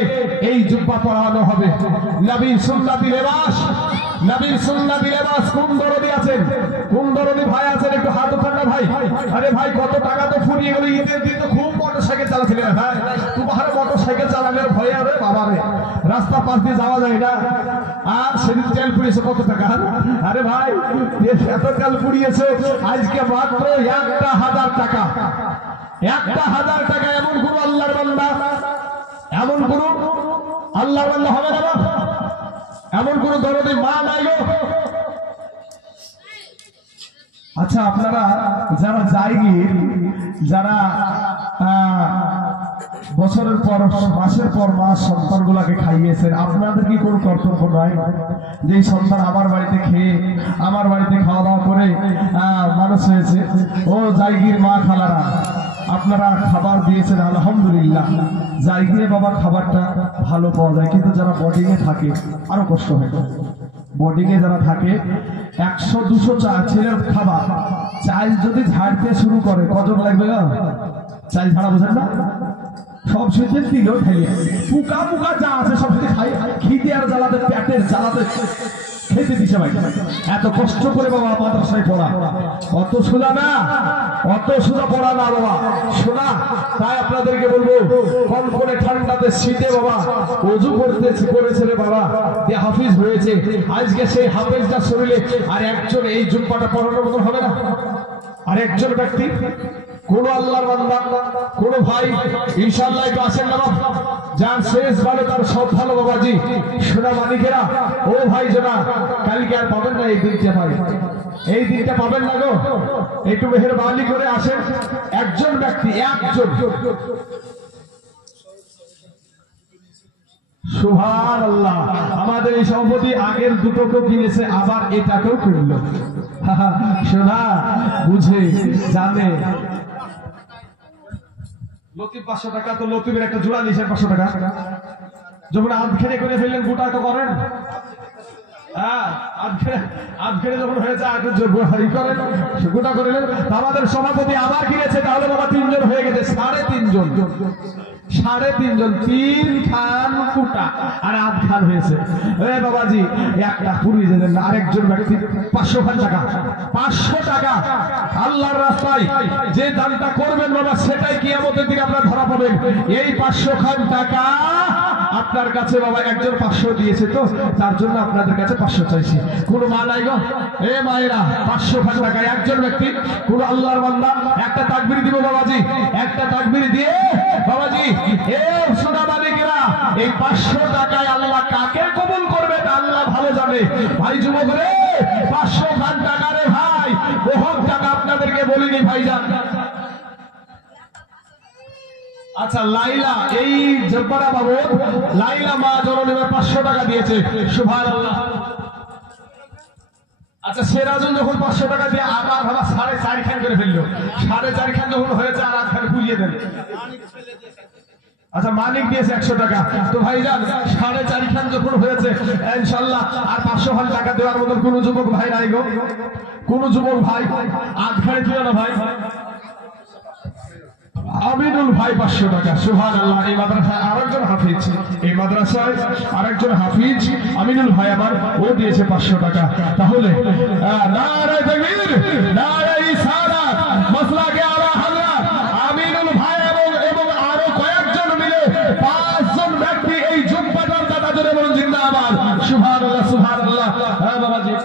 এই জুব্বা পরানো হবে। নবীর সুন্নতি লেবাস, নবীর সুন্নতি লেবাস। কোন দরদি আছেন? কোন দরদি ভাই আছেন? একটু হাত উঠান না ভাই। আরে ভাই কত টাকা তো ফুরিয়ে গেল। ঈদের দিন তো খুব মোটরসাইকেল চালাচ্ছিলেন। হ্যাঁ তোমার মোটরসাইকেল চালানোর ভয়ে আরে বাবা রে, রাস্তা পাশ দিয়ে যাওয়া যায় না। আর সেদিন তেল পুড়িয়েছে কত টাকা? আরে ভাই এত তেল পুড়িয়েছে, আজকে মাত্র 1000 টাকা। 1000 টাকা। এমন কোন আল্লাহর বান্দা, এমন কোন আল্লাহর বান্দা হবে না? এমন কোন দরদি মা নাই গো? আচ্ছা আপনারা যারা জায়গির, যারা বছরের পর মাসের পর মাস সন্তানগুলাকে খাইয়েছেন, আপনাদের কি কোনো কর্তব্য নয় যে সন্তান আমার বাড়িতে খেয়ে, আমার বাড়িতে খাওয়া দাওয়া করে মানুষ হয়েছে? ও জায়গির মা খালারা, আপনারা খাবার দিয়েছেন আলহামদুলিল্লাহ। জায়গিরে বাবা খাবারটা ভালো পাওয়া যায়, কিন্তু যারা বোর্ডিং এ থাকে আরো কষ্ট হয়। বোর্ডিং এ যারা থাকে 100-200 ছেলের খাবার, চাল যদি ঝাড়তে শুরু করে কজন লাগবে? চাল ঝাড়া বোঝেন না? সব সেদিন দিলেও খাইয়ে পোকা পোকা যা আছে সব সেদিন খাই, খিদে আর জ্বালাতে, পেটের জ্বালাতে খেতে দিছে ভাই। এত কষ্ট করে বাবা মাদ্রাসায় পড়া অত সোজা না, অত সোজা পড়া না বাবা শোনা। তাই আপনাদেরকে বলবো, কম করে ঠান্ডাতে শীতে বাবা ওযু করেছে রে বাবা, যে হাফিজ হয়েছে, আজকে সেই হাফিজটা শরীরে আর একজন এই জুব্বাটা পড়ানোর মতো হবে না? আর একজন ব্যক্তি, কোন আল্লাহর বান্দা, কোন ভাই ইনশাআল্লাহ একটু আসেন না বাবা, যার শেষ ভালো তার সব ভালো। বাবাজি সোনা মানিকেরা, ও ভাই জানা, কালকে আর পাবেন না এই দিনটা ভাই। এই দিনটা পাবেন না গো, একটু মেহেরবানি করে আসেন। একজন ব্যক্তি, একজন। সুবহানাল্লাহ। আমাদের এই সভাপতি আগের দুটোকেও কিনেছে, আবার এটাকেও কিনলো। শোনা বুঝে জানে। লতিফ 500 টাকা, তো লতিফের একটা জোড়া নিয়েছেন 500 টাকা। যখন আধ খেড়ে করে ফেললেন, গোটা তো করেন। হ্যাঁ, আধ খেড়ে যখন হয়েছে গোটা করে আমাদের সভাপতি আবার কিনেছে, তাহলে বাবা 3 জন হয়ে গেছে, 3.5 জন। 3.5 জন, 3 খান কুটা আর আধ খান হয়েছে। বাবাজি একটা পুরি যেতেন না। আরেকজন ব্যক্তি 500 টাকা, 500 টাকা আল্লাহর রাস্তায় যে দানটা করবেন বাবা, সেটাই কিয়ামতের দিন আপনার ধরা পাবেন। এই 500 খান টাকা আপনার কাছে বাবা, একজন 500 দিয়েছে, তো তার জন্য আপনাদের কাছে 500 চাইছি। কোন মা নাই গো? এ মায়েরা, 500 খান টাকা একজন ব্যক্তি, কোন আল্লাহর বান্দা একটা তাকবীর দিব বাবাজি, একটা তাকবীর দিয়ে বাবাজি, এ সোনা মালিকেরা, এই 500 টাকায় আল্লাহ কাকে কবুল করবে তা আল্লাহ ভালো জানে। ভাই যুবক রে, 500 খান টাকা রে ভাই, বহুত টাকা আপনাদেরকে বলিনি ভাইজান। আচ্ছা, লাইলা, এই জব্বারা বাবু লাইলা মা জননী 500 টাকা দিয়েছে। সুবহানাল্লাহ। আচ্ছা, সেরাজুল যখন 500 টাকা দিয়ে আবার ভাবা 4.5 খান করে ফেললো। 4.5 খান যখন হয়েছে, আর 8 খান বুঝিয়ে দেন। আচ্ছা, মানিক দিয়েছে 100 টাকা। তো ভাইজান 4.5 খান যখন হয়েছে, ইনশাআল্লাহ আর 500 খান টাকা দেওয়ার মতো কোন যুবক ভাই নাই গো? কোন যুবক ভাই? আধ খানে দিও না ভাই। আমিনুল ভাই 500 টাকা। সুবহানাল্লাহ। এই মাদ্রাসায় আরেকজন হাফিজ, এই মাদ্রাসায় আরেকজন হাফিজ আমিনুল ভাই আমার, ও দিয়েছে 500 টাকা। তাহলে নারে তাকবীর, নারে ইসারাত, মাসলাকে আলা হযরত আমিনুল ভাই এবং আরো কয়েকজন মিলে 5 জন ব্যক্তি এই জুব্বাটার দাদা জোরে বলুন জিন্দাবাদ। সুবহানাল্লাহ, সুবহানাল্লাহ। হ্যাঁ বাবাজি।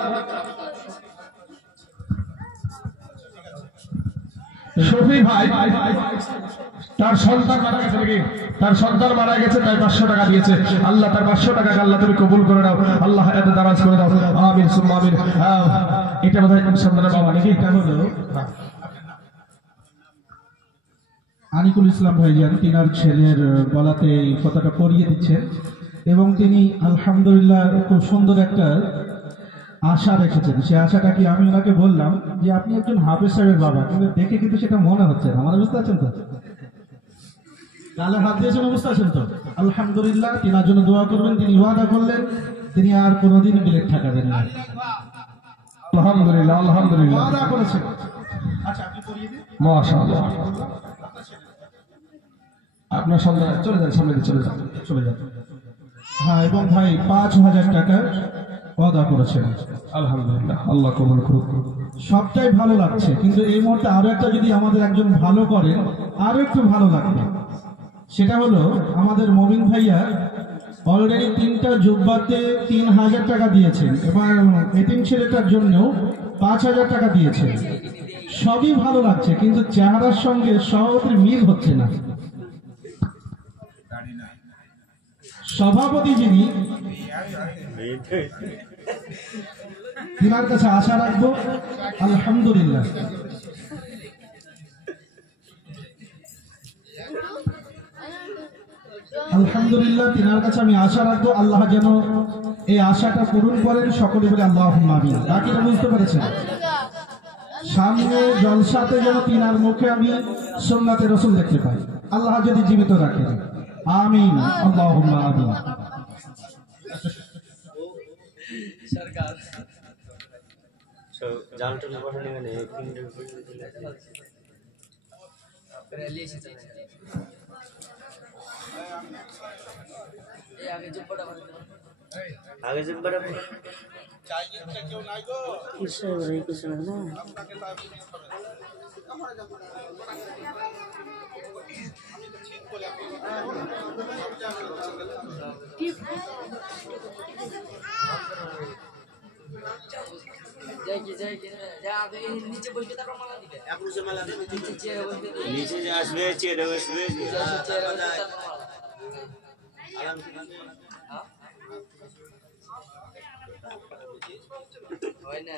শফি ভাই, তার সন্তান মারা গেছে নাকি? তার সন্তান মারা গেছে, তাই 500 টাকা দিয়েছে। আল্লাহ তার 500 টাকাকে আল্লাহ তুমি কবুল করে নাও, আল্লাহ এত দারাজ করে দাও, আমিন সুম্মা আমিন। এটা বোধহয় সন্তানের বাবা নাকি? এটা হলো আনিকুল ইসলাম ভাইজান, তিনার ছেলের গলাতে এই কথাটা পরিয়ে দিচ্ছেন, এবং তিনি আলহামদুলিল্লাহ খুব সুন্দর একটা আশা রেখেছেন। সে আশাটা কি, আমি ওনাকে বললাম যে আপনি একজন হাফেজ সাহেবের বাবা, কিন্তু দেখে কিন্তু সেটা মনে হচ্ছে না। আমার বুঝতে পারছেন তো? গালে হাত দিয়েছেন, বুঝতে পারছেন তো? আলহামদুলিল্লাহ। তিনার জন্য দোয়া করবেন। তিনি ওয়াদা করলেন তিনি আর কোনোদিন বিলেট ঠাকাবেন না। আলহামদুলিল্লাহ, আলহামদুলিল্লাহ, ওয়াদা করেছেন। আচ্ছা, আপনি করিয়ে দিন। মাশাআল্লাহ। আপনার সন্তান চলে যান, সামনে চলে যান, চলে যান। হ্যাঁ, এবং ভাই 5000 টাকা ওয়াদা করেছেন। আলহামদুলিল্লাহ, আল্লাহ কবুল করুক। সবটাই ভালো লাগছে, কিন্তু এই মুহূর্তে আরো একটা যদি আমাদের একজন ভালো করেন, আরো একটু ভালো লাগবে। সেটা হলো আমাদের মবিন ভাইয়া অলরেডি 3টা জুব্বাতে 3000 টাকা দিয়েছেন, এবার এতিম ছেলেটার জন্য 5000 টাকা দিয়েছেন। সবই ভালো লাগছে, কিন্তু চেহারার সঙ্গে সভাপতির মিল হচ্ছে না। সভাপতি যিনি, তিনার কাছে আশা রাখবো আলহামদুলিল্লাহ। আলহামদুলিল্লাহ, তিনার কাছে আমি আশা রাখবো আল্লাহ যেন এই আশাটা পূরণ করেন। সকলে বলে আল্লাহুম্মা আমিন। বাকিটা বুঝতে পেরেছেন? সামনে জলসাতে যেন তিনার মুখে আমি সুন্নাতে রাসূল দেখতে পাই, আল্লাহ যদি জীবিত রাখেন। আমিন, আল্লাহুম্মা আমিন। সরকার জালটা বসানো মানে কিংডম রেলি এসেছে এই আগে জুব্বাটা বানাতে আগে জুব্বাটা চাই কিন্তু কেউ নাই গো কিসে রে কিছু না আপনাকে তাই কি नीचे बसবে তারপর মালা দিবে একরুসে মালা দিবে নিচে চেয়ারে বসবে নিচে আসবে চেয়ারে বসবে চেয়ারে বসবে তারপর মালা হয় না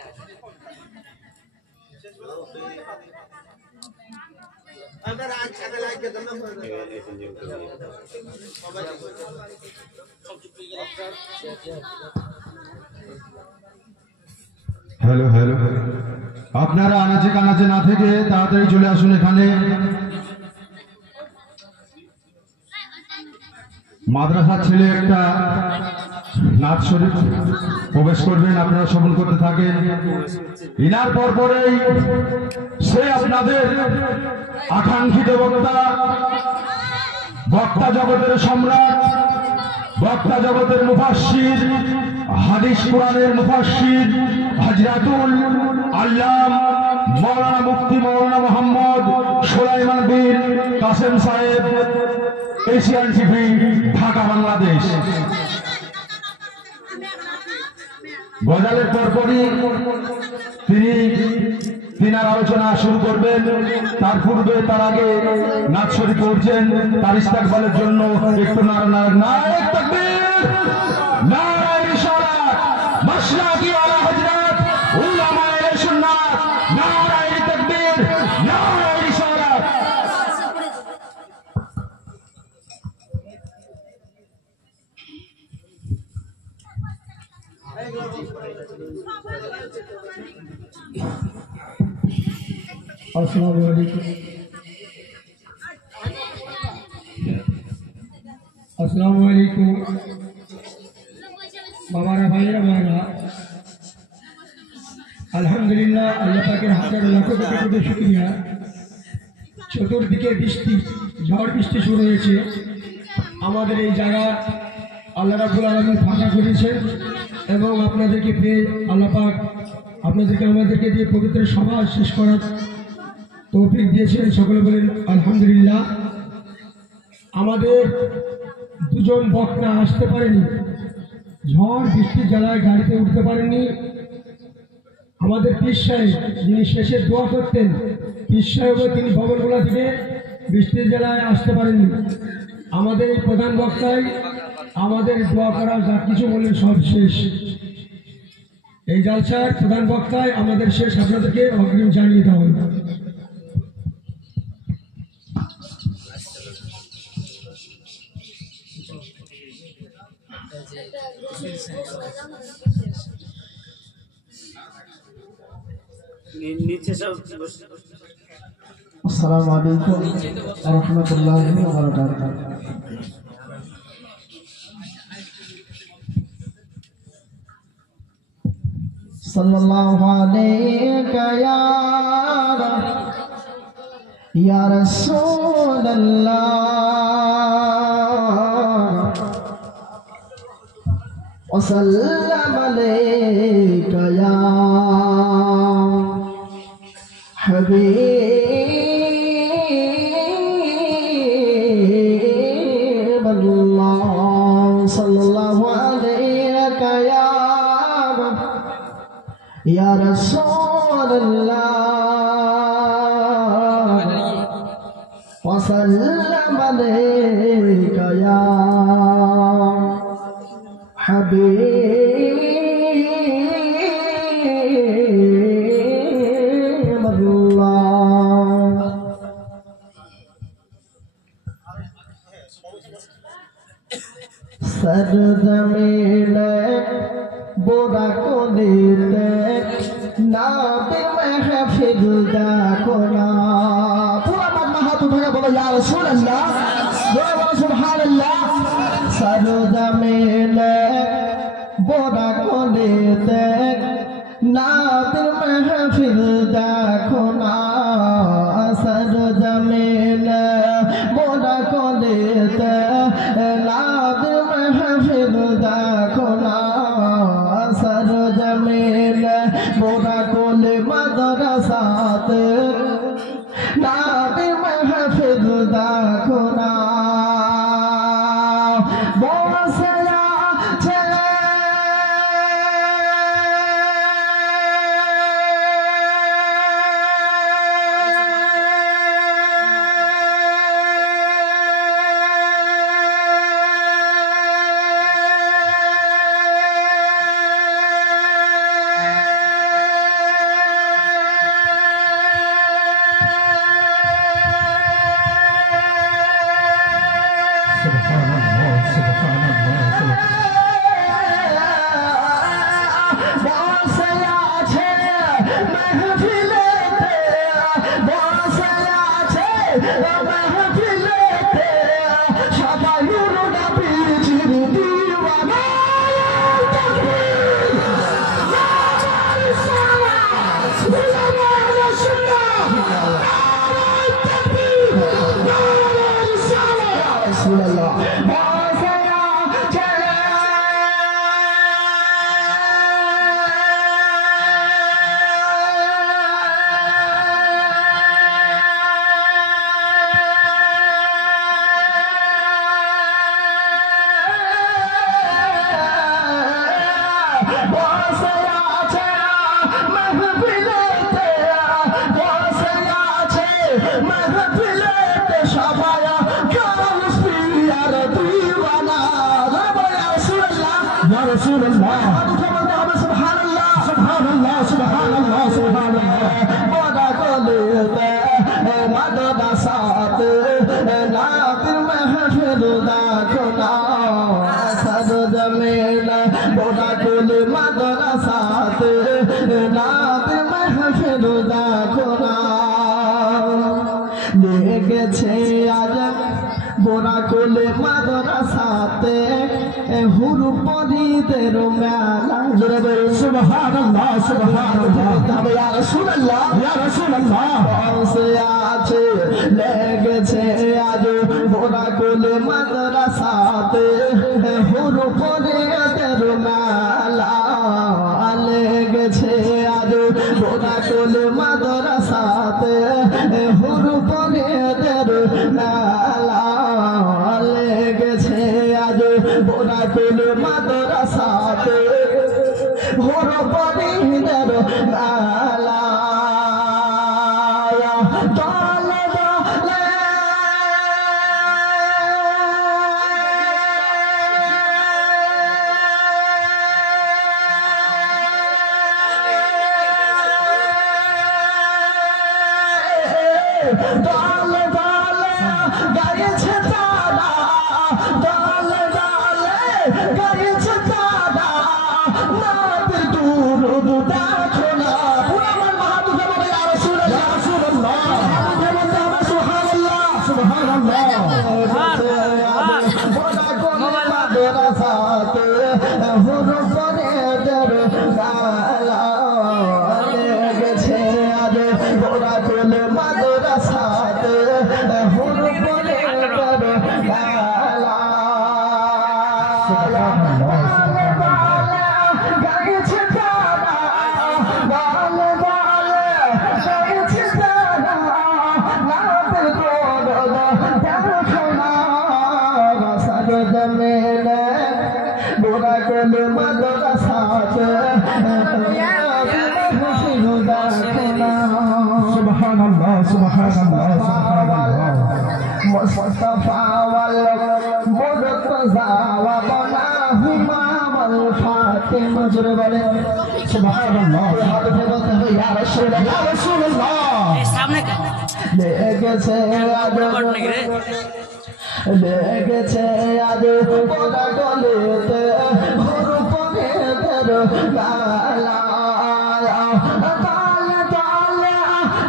হ্যালো হ্যালো, আপনারা আনাচে কানাচে না থেকে তাড়াতাড়ি চলে আসুন এখানে। মাদ্রাসার ছেলে একটা নাচ শরীফ প্রবেশ করবেন, আপনারা শ্রবণ করতে থাকেন। ইনার পরপরেই সে আপনাদের আকাঙ্ক্ষিত বক্তা, বক্তা জগতের সম্রাট, বক্তা জগতের মুফাসসির, হাদিস কোরআনের মুফাসসির হযরতুল আল্লাম মাওলানা মুফতি মাওলানা মোহাম্মদ সুলাইমান বিন কাসেম সাহেব, এশিয়ান টিভি, ঢাকা, বাংলাদেশ। গজালের পরপরই তিনার আলোচনা শুরু করবেন। তার পূর্বে, তার আগে নাচ শরীফ পড়ছেন। তার ইস্তেকবালের জন্য একটু নারায়ে তাকবীর, নারায়ে রিসালাত, মাশরাকি আলা হযরত উলামায়ে সুন্নাত, নারায়ে তাকবীর, নারায়ে রিসালাত। अस्सलामु अलैकुम। अस्सलामु अलैकुम बाबारा भाईरा भाईरा, আলহামদুলিল্লাহ, আল্লাহ পাকের হাজার লাখ কোটি কোটি শুকরিয়া। চতুর্দিকে বৃষ্টি, ঝড় বৃষ্টি শুরু হয়েছে। আমাদের এই জায়গা আল্লাহ রাব্বুল আলামিন ফাঁকা করেছেন এবং আপনাদেরকে পেয়ে আল্লাহ পাক আপনাদেরকে আমাদেরকে দিয়ে পবিত্র সভা শেষ করার তৌফিক দিয়েছেন। সকলে বলেন আলহামদুলিল্লাহ। আমাদের দুজন বক্তা আসতে পারেনি, ঝড় বৃষ্টির জ্বালায় গাড়িতে উঠতে পারেননি। আমাদের পীর সাহেব, যিনি শেষে দোয়া করতেন, পীর সাহেবও তিনি ভবনগুলা থেকে বৃষ্টির জ্বালায় আসতে পারেননি। আমাদের এই প্রধান বক্তাই আমাদের দোয়া করা যা কিছু বলেন সব শেষ। এই জালসার প্রধান বক্তায় আমাদের শেষ, আপনাদেরকে অগ্রিম জানিয়ে দেওয়া হবে। नीचे सब अस्सलामु अलैकुम व रहमतुल्लाहि व बरकातुहू। सल्लल्लाहु अलैका या रसूलल्लाह व सल्लम अलैका या हबीब अल्लाह, सल्लल्लाहु अलैका या रसूल अल्लाह व सल्लम अलैका या हबीब अल्लाह। सरजमीन बोरा को लेते नाबे महफिल देखो ना। पूरा मत हाथ उठाकर बोलो या रसूल अल्लाह, बोलो सुभान अल्लाह। सरजमीन बोरा को लेते नाबे महफिल देखो ना। सरजमीन बोरा को लेते नाबे महफिल देखो ना। सरजमीन बोरा कोल मदरसात नाबे महफिल देखो ना। बोसया चले महफिलें शबाया काल पियार दीवाना या रसूल अल्लाह सुभान अल्लाह सुभान अल्लाह सुभान अल्लाह सुभान अल्लाह बड़ा कोले मदद साथ नातिर महफिल दा खुना सद जमीन बड़ा कोले मदद साथ नातिर महफिल दा खुना लेगेছে আজ বোরা কোলে মাদ্রাসাতে হুরু পরিদের মেলা জোরে বলে সুবহানাল্লাহ সুবহানাল্লাহ তবে ইয়া রাসূলুল্লাহ ইয়া রাসূলুল্লাহ বসে আছে লেগেছে আজ বোরা কোলে মাদ্রাসাতে হুরু পরিদের মেলা লেগেছে আজ বোরা কোলে মাদ্রাসাতে হুরু পরিদের মেলা লেগেছে আজ বোরা কোলে মাদ্রাসাতে হুরু পরিদের মেলা দলে দলে দলে দলে গাইছে তারা দলে দলে গাইছে তারা নাদের দুরুদ দেখো না পুরো আমার মাহবুব বলে ইয়া রাসূলুল্লাহ ইয়া রাসূলুল্লাহ সুবহানাল্লাহ সুবহানাল্লাহ বড়া কোলে মাদ্রাসাতে হুরু পরে দের গালা লেগেছে আজ বড়া কোলে মাদ্রাসাতে হুরু পরে দের গালা গাইছে তারা বলে বলে গাইছে তারা নাদের দরদ দেখো না সাদ জমিনে বড়া কোলে মাদ্রাসাতে সুবহানাল্লাহ সুবহানাল্লাহ সুবহানাল্লাহ মুস্তাফা ওয়াল মুরতজা ওয়া বানাহুমা ওয়াল ফাতিমা জোরে বলে সুবহানাল্লাহ হাত ফেলতে হবে ইয়া রাসূলুল্লাহ ইয়া রাসূলুল্লাহ सामने লেগেছে আজ লেগেছে আজ বড়া গলেতে হুরু পরিদের গালা তালে তালে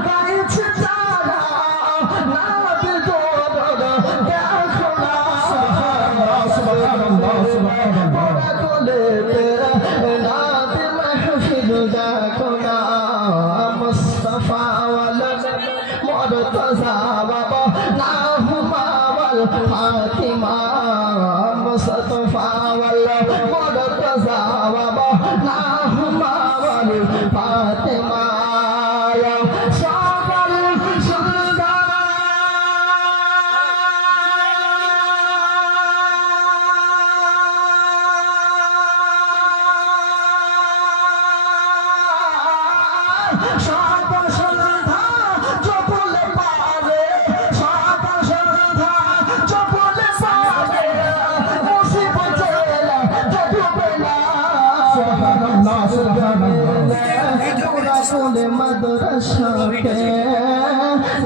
গাইছে তারা নাদের দরদ দেখো না সুবহানাল্লাহ সুবহানাল্লাহ সুবহানাল্লাহ বড়া গলেতে নাদের মাহফিল দেখো না মুস্তাফা ওয়াল মুরতজা ওয়া বানাহুমা ওয়াল ফাতিমা মুস্তাফা ওয়াল মুরতজা ওয়া বানাহুমা ওয়াল ফাতিমা সকল সদা সন্ধ্যা চপলে পারে সদা সন্ধ্যা চপলে পারে মুসিবত এলা যদুবে না সুবহানাল্লাহ সুবহানাল্লাহ পুরা কোলে মাদ্রাসাতে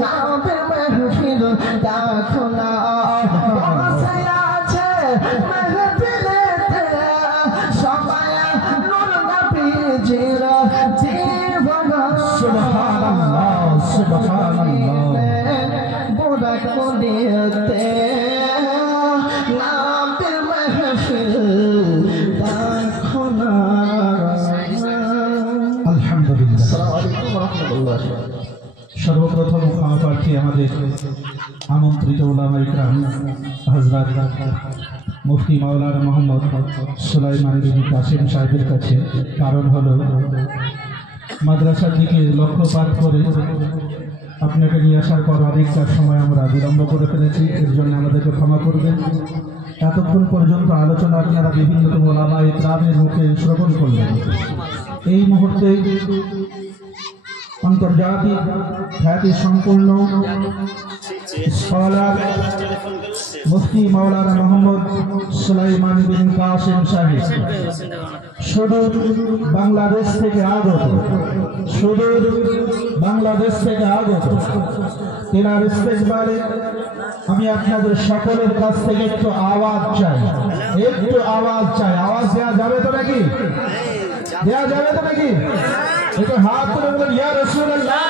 নাবে মাহফিল দেখো না বসে আছে মাহফিলেতে সবাই নূর নবীজির জীবনা সুবহানাল্লাহ সুবহানাল্লাহ বড়া কোলেতে নাবে মাহফিল দেখো না আলহামদুলিল্লাহ আসসালামু আলাইকুম ওয়া রাহমাতুল্লাহ সর্বপ্রথম ক্ষমাপ্রার্থী আমাদের আমন্ত্রিত উলামা ইকরাম হযরত মুফতি মাওলানা মোহাম্মদ সুলাইমান বিন কাসিম সাহেবের কাছে। কারণ হলো মাদ্রাসার দিকে লক্ষ্যপাত করে আপনাকে নিয়ে আসার পর অনেকটা সময় আমরা বিলম্ব করে ফেলেছি, এর জন্য আমাদেরকে ক্ষমা করবেন। এতক্ষণ পর্যন্ত আলোচনা আপনারা বিভিন্ন ওলামা ইকরামের মুখে শ্রবণ করলেন। এই মুহূর্তে আন্তর্জাতিক খ্যাতি সম্পূর্ণ স্কলার মুফতি মাওলানা মোহাম্মদ সুলাইমান বিন কাসিম সাহেব সুদূর বাংলাদেশ থেকে আগত তেনার ইস্তেকবালে আমি আপনাদের সকলের কাছ থেকে একটু আওয়াজ চাই। আওয়াজ দেওয়া যাবে তো নাকি? একটু হাত তুলে বলেন ইয়া রাসূলুল্লাহ,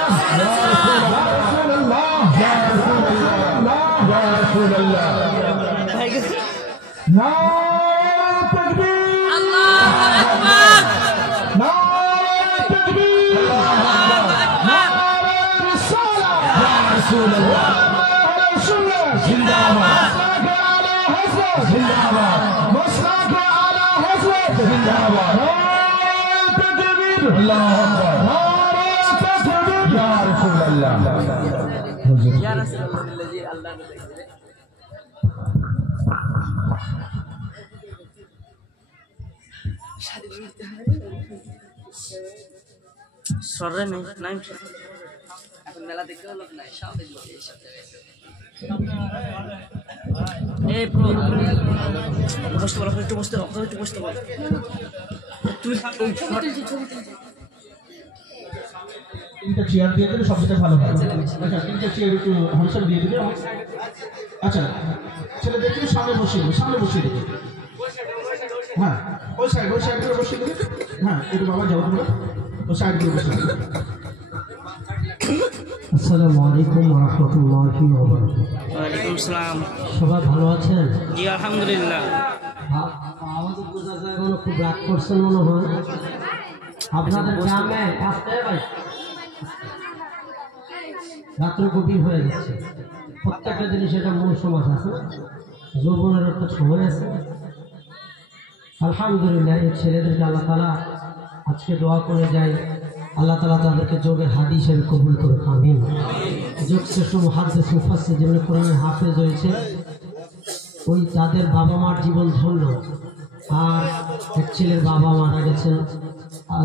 ইয়া রাসূলুল্লাহ, ইয়া রাসূলুল্লাহ, ইয়া রাসূলুল্লাহ। নারে তাকবীর, আল্লাহু আকবার, নারে তাকবীর, আল্লাহু আকবার, নারে রিসালাহ, ইয়া রাসূলুল্লাহ, ইয়া রাসূলুল্লাহ, জিন্দাবাদ, আলা হযরত, জিন্দাবাদ, মুসলাক আলা হযরত, জিন্দাবাদ, আল্লাহু আকবার, নারে তাকবীর, ইয়া রাসূলুল্লাহ, ইয়া রাসূলুল্লাহ, আল্লাহ সরে নাই এখন মেলা দেখতে হলো না সব দেখবো এই বসতে বলো, একটু বসতে বলো, একটু বসতে বলো। তুমি তিনটা চেয়ার দিয়ে দিলে সবচেয়ে ভালো হয়। আচ্ছা, তিনটা চেয়ার একটু হলসেল দিয়ে দিবে। আচ্ছা, ছেলেদের একটু সামনে বসিয়ে দেবে। হ্যাঁ, ওই সাইড করে বসিয়ে দেবে। হ্যাঁ, একটু বাবা যাও তোমরা ওই সাইড করে বসিয়ে দেবে। আসসালামু আলাইকুম ওয়া রাহমাতুল্লাহি ওয়া বারাকাতুহু। ওয়ালাইকুম আসসালাম। সবাই ভালো আছেন? জি আলহামদুলিল্লাহ। আমাদের পূজার জায়গাগুলো খুব রাগ করছেন মনে হয়। আপনাদের গ্রামে আসতে ভাই রাত্র গভীর হয়ে গেছে। প্রত্যেকটা জিনিস এটা মূল সমাজ আছে, যৌবনের একটা সময় আছে। আলহামদুলিল্লাহ, এই ছেলেদেরকে আল্লাহ তাআলা আজকে দোয়া করে যায়, আল্লাহ তাআলা তাদেরকে যোগের হাদি হিসেবে কবুল করে। আমিন। যোগ শ্রেষ্ঠ মুহাদ্দিস মুফাসসির যিনি কোরআনের হাফেজ হয়েছে, ওই তাদের বাবা মার জীবন ধন্য। আর এক ছেলের বাবা মারা গেছেন,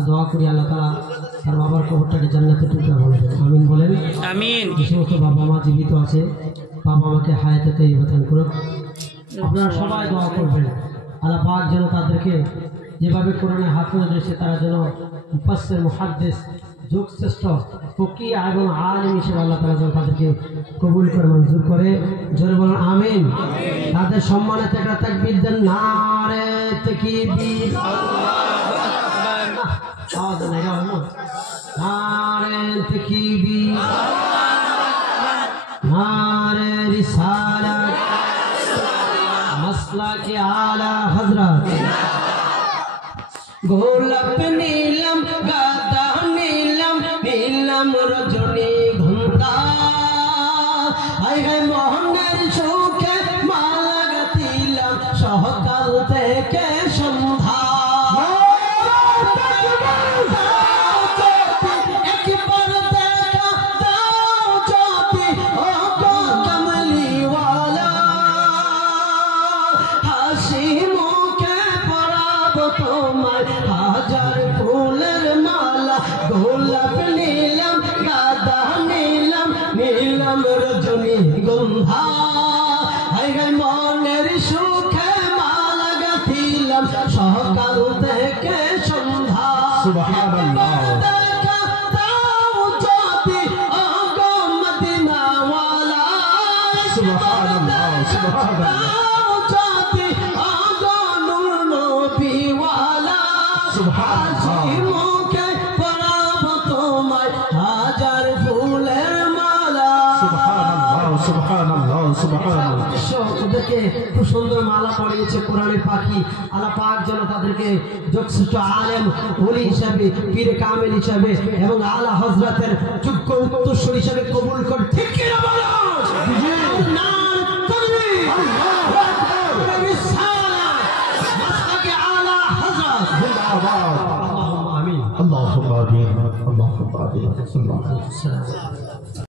দোয়া করি আল্লাহ তাআলা তার বাবার কবরটাকে জান্নাতে টুকরা বানাবেন। আমিন বলেন। আমিন। যে সমস্ত বাবা মা জীবিত আছে, বাবা মাকে হায়াতে তাইয়্যিবা দান করুন। আপনারা সবাই দোয়া করবেন আল্লাহ পাক যেন তাদেরকে যেভাবে কোরআনে হাফেজ হয়েছে তারা যেন মুফাসসির মুহাদ্দিস যুগশ্রেষ্ঠ ফকিহ এবং আলিম হিসেবে আল্লাহ তাআলা যেন তাদেরকে কবুল করে মঞ্জুর করে। জোরে বলুন আমিন। তাদের সম্মানে একটা তাকবীর দেন, নারে তাকবীর, আল্লাহু আকবার। আওয়াজ নাই রে, নারে তাকবীর, নারে রিসালাত, মাসলাকে আলা হযরত। গোলাপ নীলম গাদা নীলম রজনী ঘন্টা, হায় হায় মোহনের সুখে মালা গাঁথিলাম সকাল থেকে সন্ধ্যা। একবার দেখা দাও যদি ও গো কমলিওয়ালা, হাসি মুখে পরাবো তোমায় হাজার ফুলের মালা। গোলাপ নীলম গাদা নীলম রজনী গন্ধা, হায় হায় মনের সুখে মালা গাঁথিলাম সকাল থেকে সন্ধ্যা। সুবহানাল্লাহ। দেখা দাও যদি ও গো মদিনাওয়ালা, সুবহানাল্লাহ, সুবহানাল্লাহ, দাও যদি ও গো নূর নবীওয়ালা, সুবহানাল্লাহ। হাসি মুখে পরাবো তোমায় হাজার ফুলের মালা। সুবহানাল্লাহ, সুবহানাল্লাহ, সুবহানাল্লাহ। ওদেরকে খুব সুন্দর মালা পরিয়েছে কোরআনের পাখি। আল্লাহ পাক যেন তাদেরকে যথেষ্ট আলেম ওলি হিসাবে, পীর কামেল হিসাবে এবং আলা হযরতের যোগ্য উত্তরসূরি হিসাবে কবুল করে। ঠিক কি না বলো? নারে তাকবীর, আল্লাহু আকবার, রিসালাত, মাসলাকে আলা হযরত, জিন্দাবাদ। আল্লাহুম্মা আমিন। আল্লাহুম্মা আমিন, আল্লাহুম্মা আমিন।